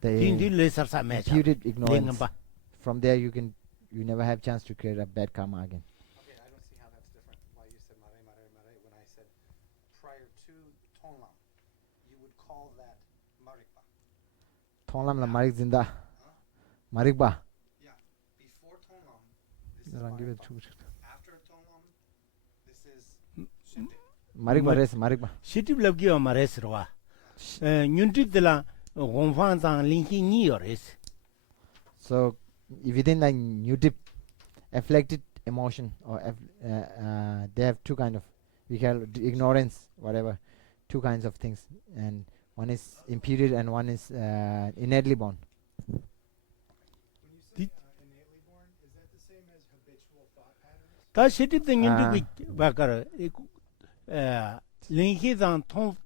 The 딘디 레 설사 매자 imputed ignorance. 랭바 From there, you never have chance to create a bad karma again. Okay, I don't see how that's different. Why you said mare when I said prior to Tonglam, you would call that marikpa. Thonglam la marik zinda. Marikba. Yeah, before Tonglam, this is marikpa. After Tonglam, this is shinti. Marikba res marikba. 시티 블럭기어 마레스로와 뉴트들라 원반상 링키 니어레스 So within the new dip, afflicted emotion or they have two kind of, we call it ignorance, whatever, two kinds of things, and one is imputed and one is innately born. When you say innately born, is that the same as habitual thought patterns? 다 시티들 뉴트 바카르 링키상 통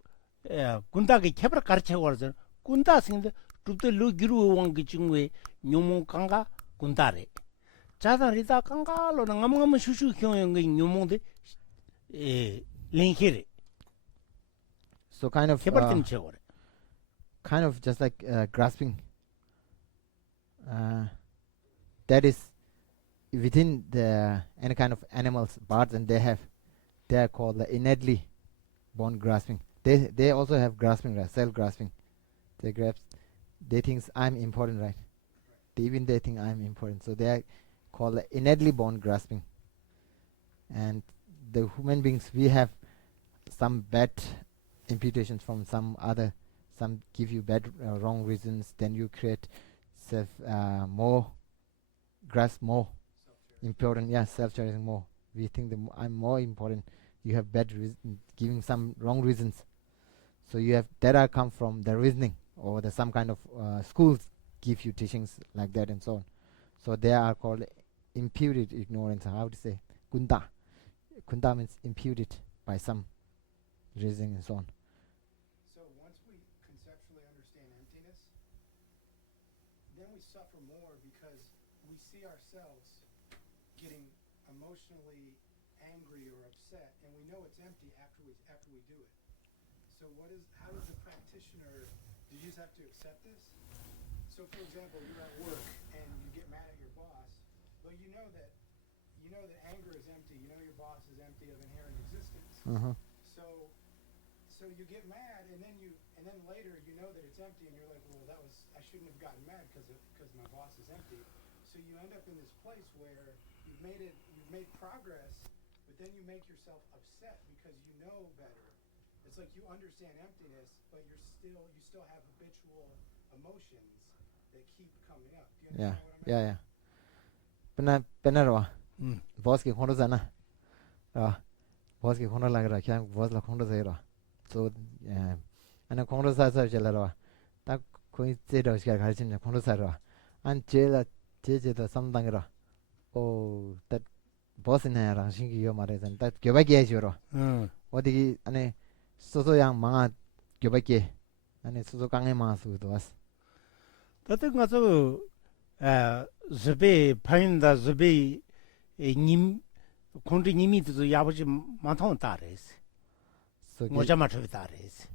군다게 케브라 가르쳐 버서 군다 생데 뚜트 루기루 왕기 중에 뇽몽 강가 군다레 자다리다 강가로는 아무가면 슈슈 경영의 뇽몽데 링키레 So kind of 케버팀 쳐거래 kind of just like grasping. That is within the any kind of animals, birds, and they are called the innately born grasping. They also have grasping, right? Self-grasping. They grasp. They think I'm important, right? They think I'm important. So they are called the innately born grasping. And the human beings, we have some bad imputations from some give you bad wrong reasons. Then you create more grasp more important. Yeah, self-cherishing more. We think I'm more important. You have bad giving some wrong reasons. So you have that are come from the reasoning or the some kind of schools give you teachings like that and so on. So they are called imputed ignorance. How to say kunta? Kunta means imputed by some reasoning and so on. So once we conceptually understand emptiness, then we suffer more because we see ourselves getting emotionally angry or upset, and we know it's empty after we do it. So how does the practitioner, do you just have to accept this? So for example, you're at work and you get mad at your boss, but you know that anger is empty, you know your boss is empty of inherent existence. So you get mad, and then later you know that it's empty, and you're like, well, I shouldn't have gotten mad because my boss is empty. So you end up in this place where you've made progress, but then you make yourself upset because you know better. It's like you understand emptiness, but you still have habitual emotions that keep coming up. Do you understand what I mean? Penarwa. Boss ke khondo sana. Boss ke khondo lag ra kya boss la khondo sai ra. So ana khondo sa chala ra. Ta koi che da uska garchin ne khondo sa ra. An che da samdang ra. Oh, that boss in ra shingi yo mare san ta gyoba ge jo ra. 어디 안에 소소양 망아 교밖에 안에 소소 강에 망아서도 왔어. 다들 가서 즈베 파인다 즈베 님 콘디 님이도 야버지 많다고 따르스. 뭐자 맞춰 따르스.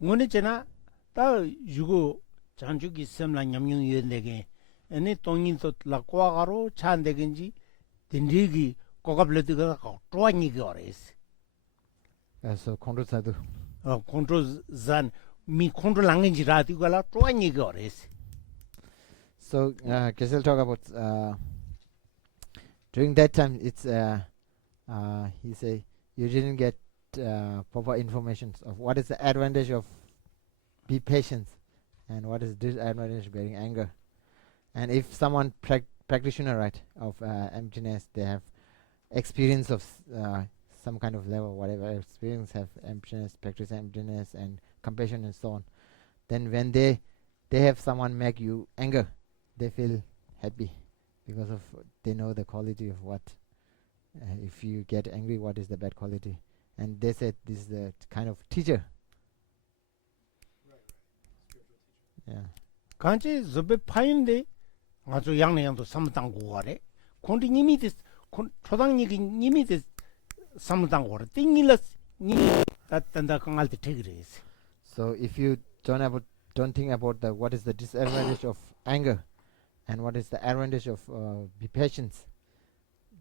오늘 제나 다 유고 장주기 셈라 냠용 유연되게 아니 동인도 라과가로 찬되긴지 딘디기 고갑레드가 쪼아니기 어레스. So control sadhu. 컨트롤 잔 미 컨트롤 랑인지 라디고라 쪼아니기 어레스. So Kesel talk about during that time. It's he say you didn't get proper information of what is the advantage of be patient and what is disadvantage of getting anger. And if someone practitioner right of emptiness, they have experience of some kind of level, whatever experience have emptiness, practice emptiness and compassion and so on. Then when they have someone make you anger, they feel happy because of they know the quality of what if you get angry, what is the bad quality. And they said this is the kind of teacher. Yeah. 간지 즈베 파인데 아주 양내양도 삼당고거래. 콘디 니미데 초당니기 니미데 삼당고래. 띵일라 니 따탄다 강할때 되그레스. So if you don't think about the what is the disadvantage of anger and what is the advantage of be patient,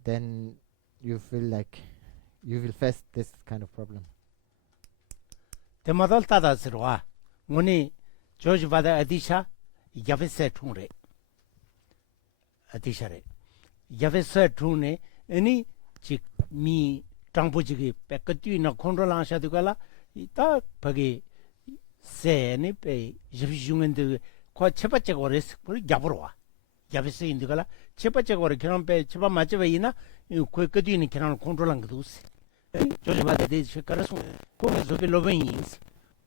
then you feel like you will face this kind of problem. 대마달 따다스로와 오니 조지바다 아디샤 야베세 퉁레 아디샤레 야베세 퉁네 아니 지미 장보지기 백거뒤나 컨트롤하셔도가라 이따 거기 세네 베 집중은데 거 쳇바째 거레스 그 야브로와 야베세 인데가라 쳇바째 거레 그런 베 쳇바 맞제베이나 그 거뒤는 그런 컨트롤한 것도 조지바다 데시 가라서 거기 저기 로벤인스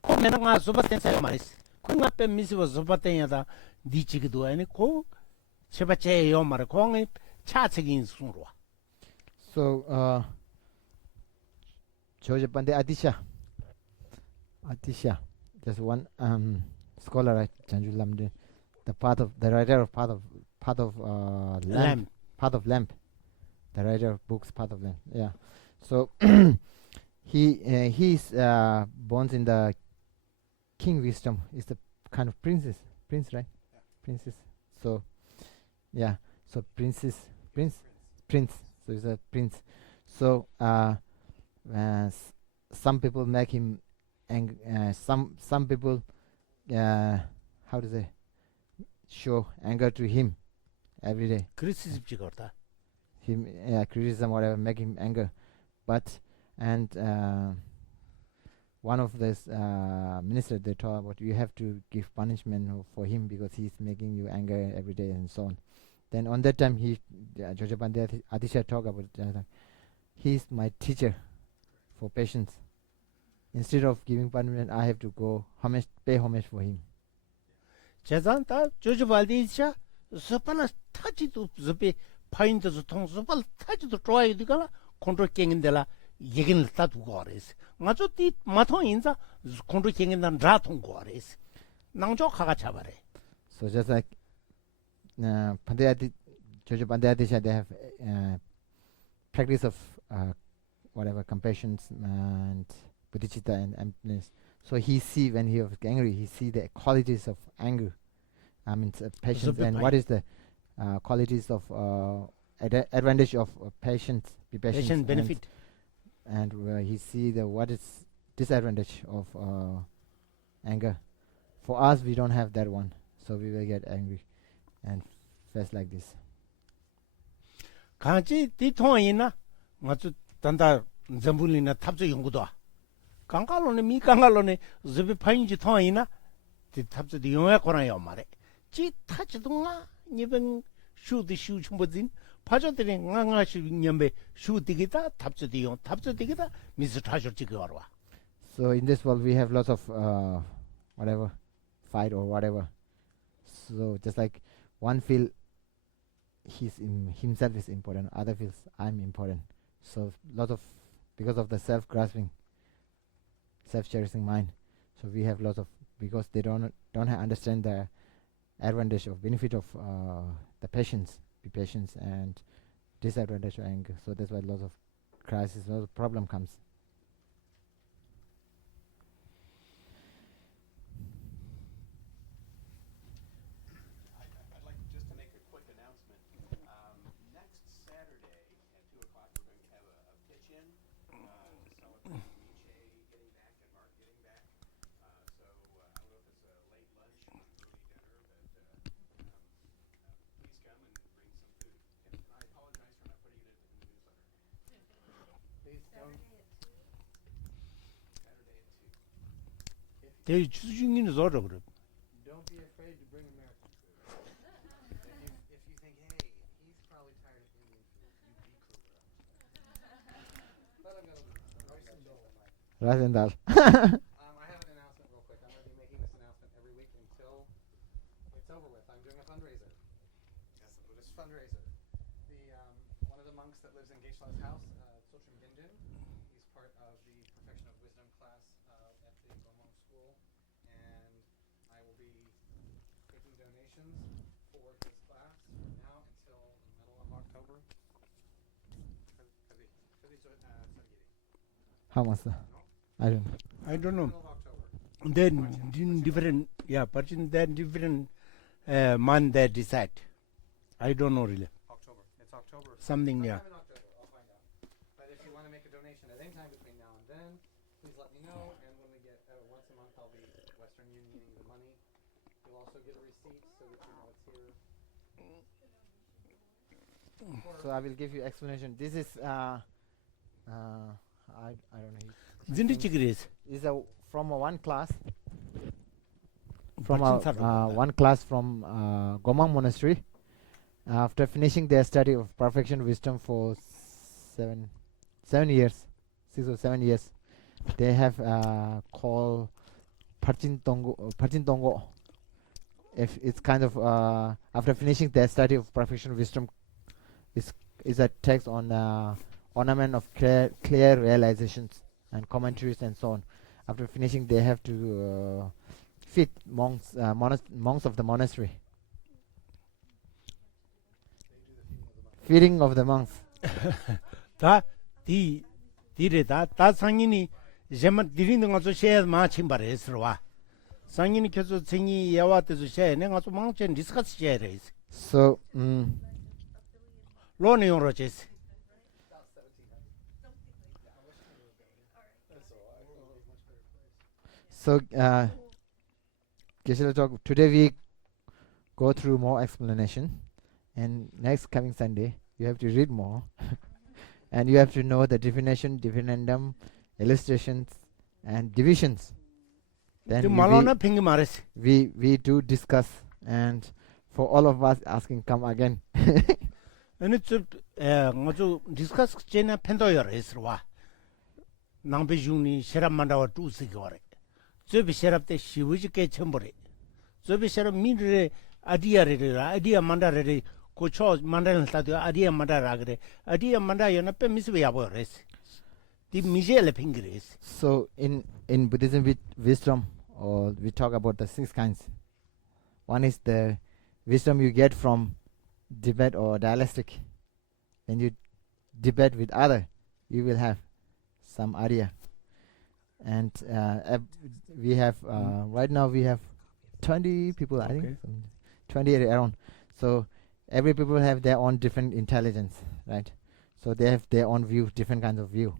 거기다가 소바텐사 말이스 그가 빼 미스고 소바텐야다 디치기도 아니 고 쳇바째 요 말에 공이 차책인 순로와. So George Pande Atisha, there's one scholar right, Chanju Lamde, the writer of part of lamp, the writer of books Path of Lamp. Yeah. So he's born in the King Wisdom. Is the kind of prince, right? Yeah. Princess. So yeah. So prince. So he's a prince. So some people make him some people how to say show anger to him every day. 크리스집지 거다. Him criticism whatever make him anger, but and one of this minister they talk about you have to give punishment for him because he's making you anger every day and so on. Then on that time he George Pandey Adisha talk about he's my teacher for patience. Instead of giving punishment, I have to go pay homage for him. 재산다 조주발디샤 스파나 타지도 즈베 파인드즈 통스발 타지도 좋아요 디가라 컨트롤 깽인데라 얘기는 다 두고 알았어. 맞죠? 띠 마통 인자 컨트롤 깽인단 라통 거 알았어. 낭조 가가 잡아래. So just like Pandeyati, George Pandeyati, they have practice of whatever compassion and bodhicitta and emptiness. So he see when he was angry, he see the qualities of anger. I mean patience and what is the qualities of advantage of patience, be patient, patient benefit. And he see the what is disadvantage of anger. For us, we don't have that one, so we will get angry and face like this. 같이 뒤통이나 맞죠? 단다 전불이나 탑주 연구도. 강갈로네 미강갈로네 즈베 파인지 통이나 탑주 용해 거나요 말에. 지 타지도가 니번 슈디 슈춤버진 파저들이 강가시 냠베 슈디기다 탑주디용 탑주디기다 미스 타저지기 와라. So in this world, we have lots of whatever fight or whatever. So just like one feel himself is important, other feels I'm important. So lot of because of the self-grasping, self-cherishing mind. So we have lots of because they don't understand the advantage of benefit of the patience, be patient, and disadvantage of anger. So that's why lots of crisis, lots of problem comes. I'd like just to make a quick announcement. Next Saturday, 대 주중인은 저러 그래. Don't be afraid to bring American food. If you think, hey, he's probably tired of Indian food, you be cool. But I'm gonna Rice and dal. I have an announcement real quick. I'm going to be making this announcement every week until it's over with. I'm doing a fundraiser. Yes, a Buddhist fundraiser. One of the monks that lives in Geshe-la's house, Tsochim Ginjin, he's part of the Perfection of Wisdom class at the Gomong School, and I will be taking donations for his class from now until the middle of October. How much? I don't know. I don't know. Middle of October. Then different, yeah, person then different month they decide. I don't know really. October. It's October. Something, yeah. Sometime in October, I'll find out. But if you want to make a donation at any time between now and then, please let me know. And when we get once a month, I'll be Western Unioning the money. You'll also get a receipt so that you know it's here. So I will give you explanation. This is I don't know. Zindichigris. Is from one class from Gomang Monastery. After finishing their study of perfection wisdom for 7 years, 6 or 7 years, they have called Parchin Tongo. If it's kind of after finishing their study of perfection wisdom, is a text on ornament of clear realizations and commentaries and so on. After finishing, they have to feed monks of the monastery. Feeding of the monks. 다 디레다 다 상인이 제마 디리는 가서 셰 마침 바레스와 상인이 켜서 생이 야와때서 셰 내가 좀 망전 디스커스 셰레 So 로네용으로 제스 So, Geshe-la talk, today we go through more explanation, and next coming Sunday you have to read more, and you have to know the definition, divinendum, illustrations, and divisions. 그 Then 말로나 팽기 말했어 we do discuss, and for all of us asking, come again. 아니 좀 아주 디스커스 제나 펜도여라 했어와 낭베중니 셰랍만다와 두스기 와래 저비 셰랍때 시부지게 첨버래 저비 셰랍 미르레 아디아 만다레 고초 만다는 사도 아디아 만다라 그래 아디아 만다여나 빼미스베 야버레스 디 미젤레 팽기레스 So in Buddhism with wisdom, or we talk about the 6 kinds. One is the wisdom you get from debate or dialectic. When you debate with other, you will have some idea. And we have right now we have 20 people, I think, Okay. 20 around. So every people have their own different intelligence, right? So they have their own view, different kinds of view.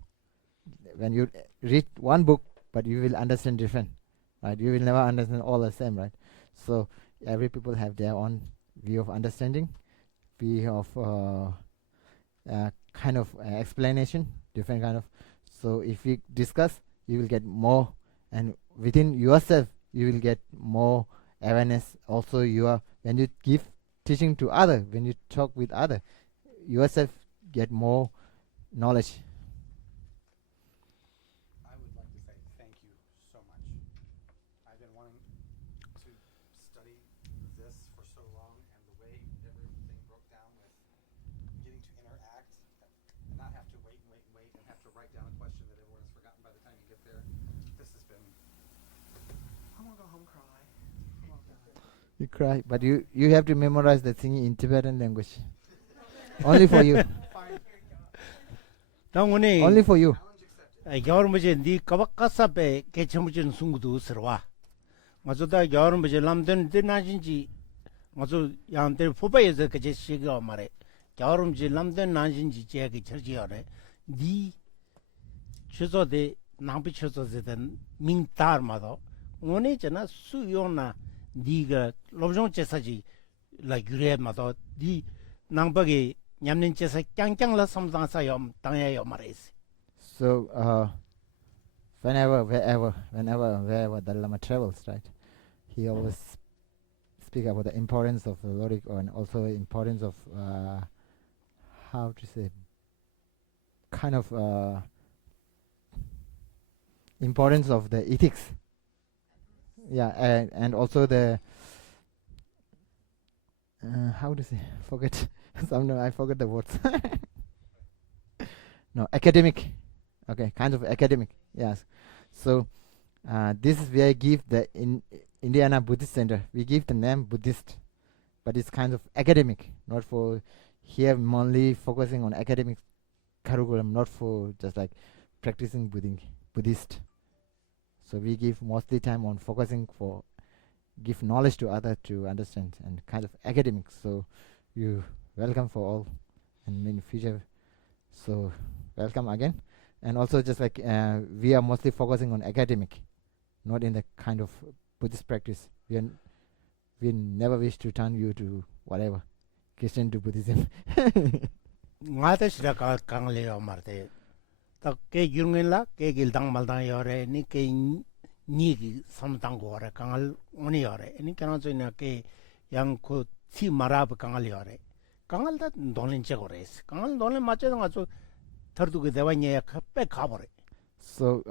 When you read one book, but you will understand different, right? You will never understand all the same, right? So every people have their own view of understanding, view of kind of explanation, different kind of. So if we discuss, you will get more, and within yourself you will get more awareness. Also, when you give teaching to other, when you talk with other, yourself get more knowledge. I would like to say thank you so much. I've been wanting to study this for so long, and the way everything broke down with getting to interact and not have to wait and have to write down a question that everyone has forgotten by the time you get there. This has been. I want to go home and cry. Come on, guys. You cry, but you have to memorize the thing in Tibetan language. Only for you. Fine. 당원에 Only for you. Challenge accepted. 겨울무제 니 까박까사베 개체무전 순구도 스러와 맞다 겨울무제 람든 드나진지 맞아 양들 포바에서 그제 시가 말해 겨울무제 람든 나진지 제가 처지어래 니 최소대 낭비 최소되던 민타르마도 오네잖아 수요나 니가 로종 제사지 라 유레마도 니 낭박이 냠는 제사 깡깡라 삼상사요 당야요 말했어 So wherever Dalai Lama travels, right? He always speak about the importance of the logic and also importance of how to say, kind of importance of the ethics. Yeah, and also the how to say, forget. Sometimes I forget the words. No, academic. Okay, kind of academic. Yes. So this is where I give the Indiana Buddhist Center. We give the name Buddhist, but it's kind of academic, not for here only focusing on academic curriculum, not for just like practicing Buddhist. So we give mostly time on focusing for give knowledge to others to understand and kind of academic. So you welcome for all and in future. So welcome again. And also just like we are mostly focusing on academic, not in the kind of Buddhist practice. We never wish to turn you to whatever Christian to Buddhism. ngata sira ka kangle yo marte ta ke gyungela ke gildang maldang yore ni ke ni gi samtang gore kangal oni yore ni kana joina ke yang ko ti marab kangal yore kangal da dolin che gores kangal dolin mache nga so tardu ge dewa nya ka pe kabore. So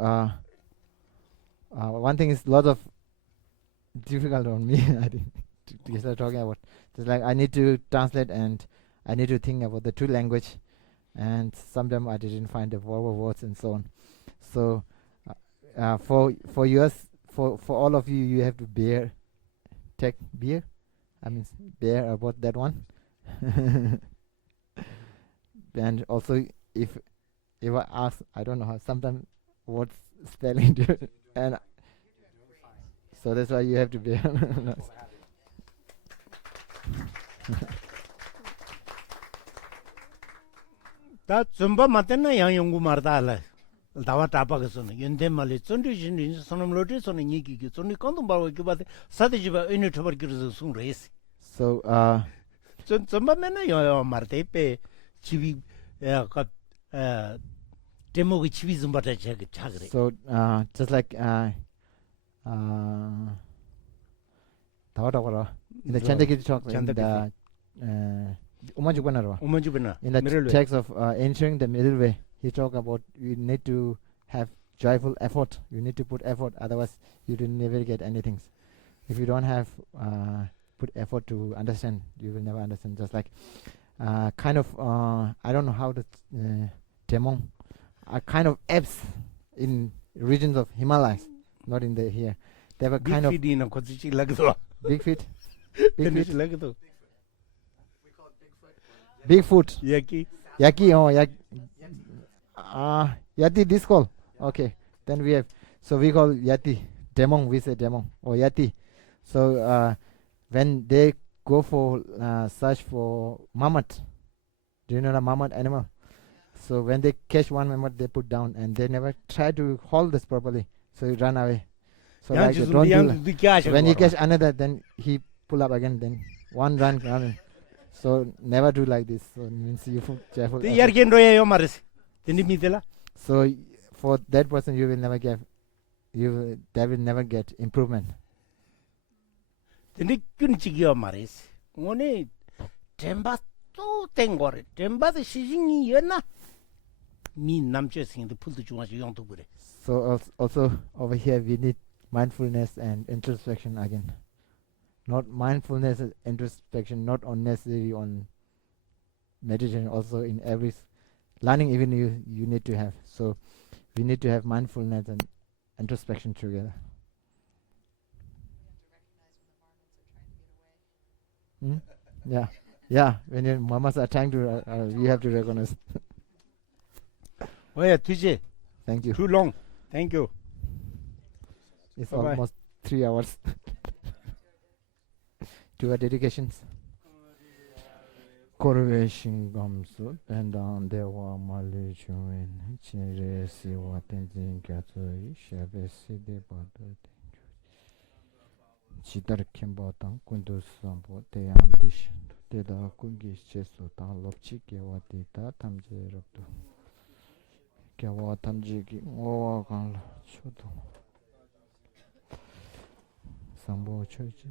one thing is a lot of difficult on me. I think to start talking about just like I need to translate and I need to think about the two language, and sometimes I didn't find the proper words and so on. So for yours, for all of you, you have to bear about that one. And also if I ask, I don't know how sometimes words spelling do, and so that's why you have to bear. 다 좀바 맞나 양 연구 말다라 다와 타파가서는 연대말이 전주신이 선음로티 선은 얘기기 전이 건동 바로 기바데 사대지바 이니 터버기르서 숨레스. So 좀바 맨나 요 말테페 집이 야가 데모기 집이 좀 받아 제가 작으래. so just like in the Chandakiri talk in the Umajubanarwa. 오만주베나 In the 미래로 text of entering the middle way, he talk about you need to have joyful effort. You need to put effort, otherwise you will never get anything. If you don't have put effort to understand, you will never understand. Just like kind of I don't know how the Temong are kind of apes in regions of Himalayas, not in the here. They were kind of 빅피디는 고치지 라그도 big feet, 빅피디 라그도 Bigfoot. 야기 Yaki, oh, Yati, this call. Okay, then we have, so we call Yati, Demon, we say Demon, or Yati. So when they go for search for mammoth, do you know the mammoth animal? So when they catch one mammoth, they put down, and they never try to hold this properly, so you run away. So like 양주 don't do 양주 that. When he catch another, then he pull up again, then one run. So never do like this. So means you careful. 데 야르겐로예요 말스. 데니 미델라. So for that person, you will never get, they will never get improvement. 데니 꾼치기요 말스. 오늘 템바 또 땡거래. 템바의 시징이 연나. 미 남체생도 풀도 중앙시 용도 그래. So also over here we need mindfulness and introspection again. Not mindfulness and introspection, not unnecessary on meditation. Also in every learning, even you need to have. So we need to have mindfulness and introspection together. Yeah. When your mamas are trying to, you have to recognize. 오야 투지. Thank you. Too long. Thank you. It's Bye-bye. almost 3 hours. To our dedications. Correlation gamsu and on the Wamalichuin, Chiresi, what in Katsu, Shabesi de Badu, Chitar Kimbatan, Kundus Sampo, the Andish, Teda Kungis Chesuta, Lopchiki, what did that Tamjerokto. gyawa tamjigi ngowa kanla chodo sambo choji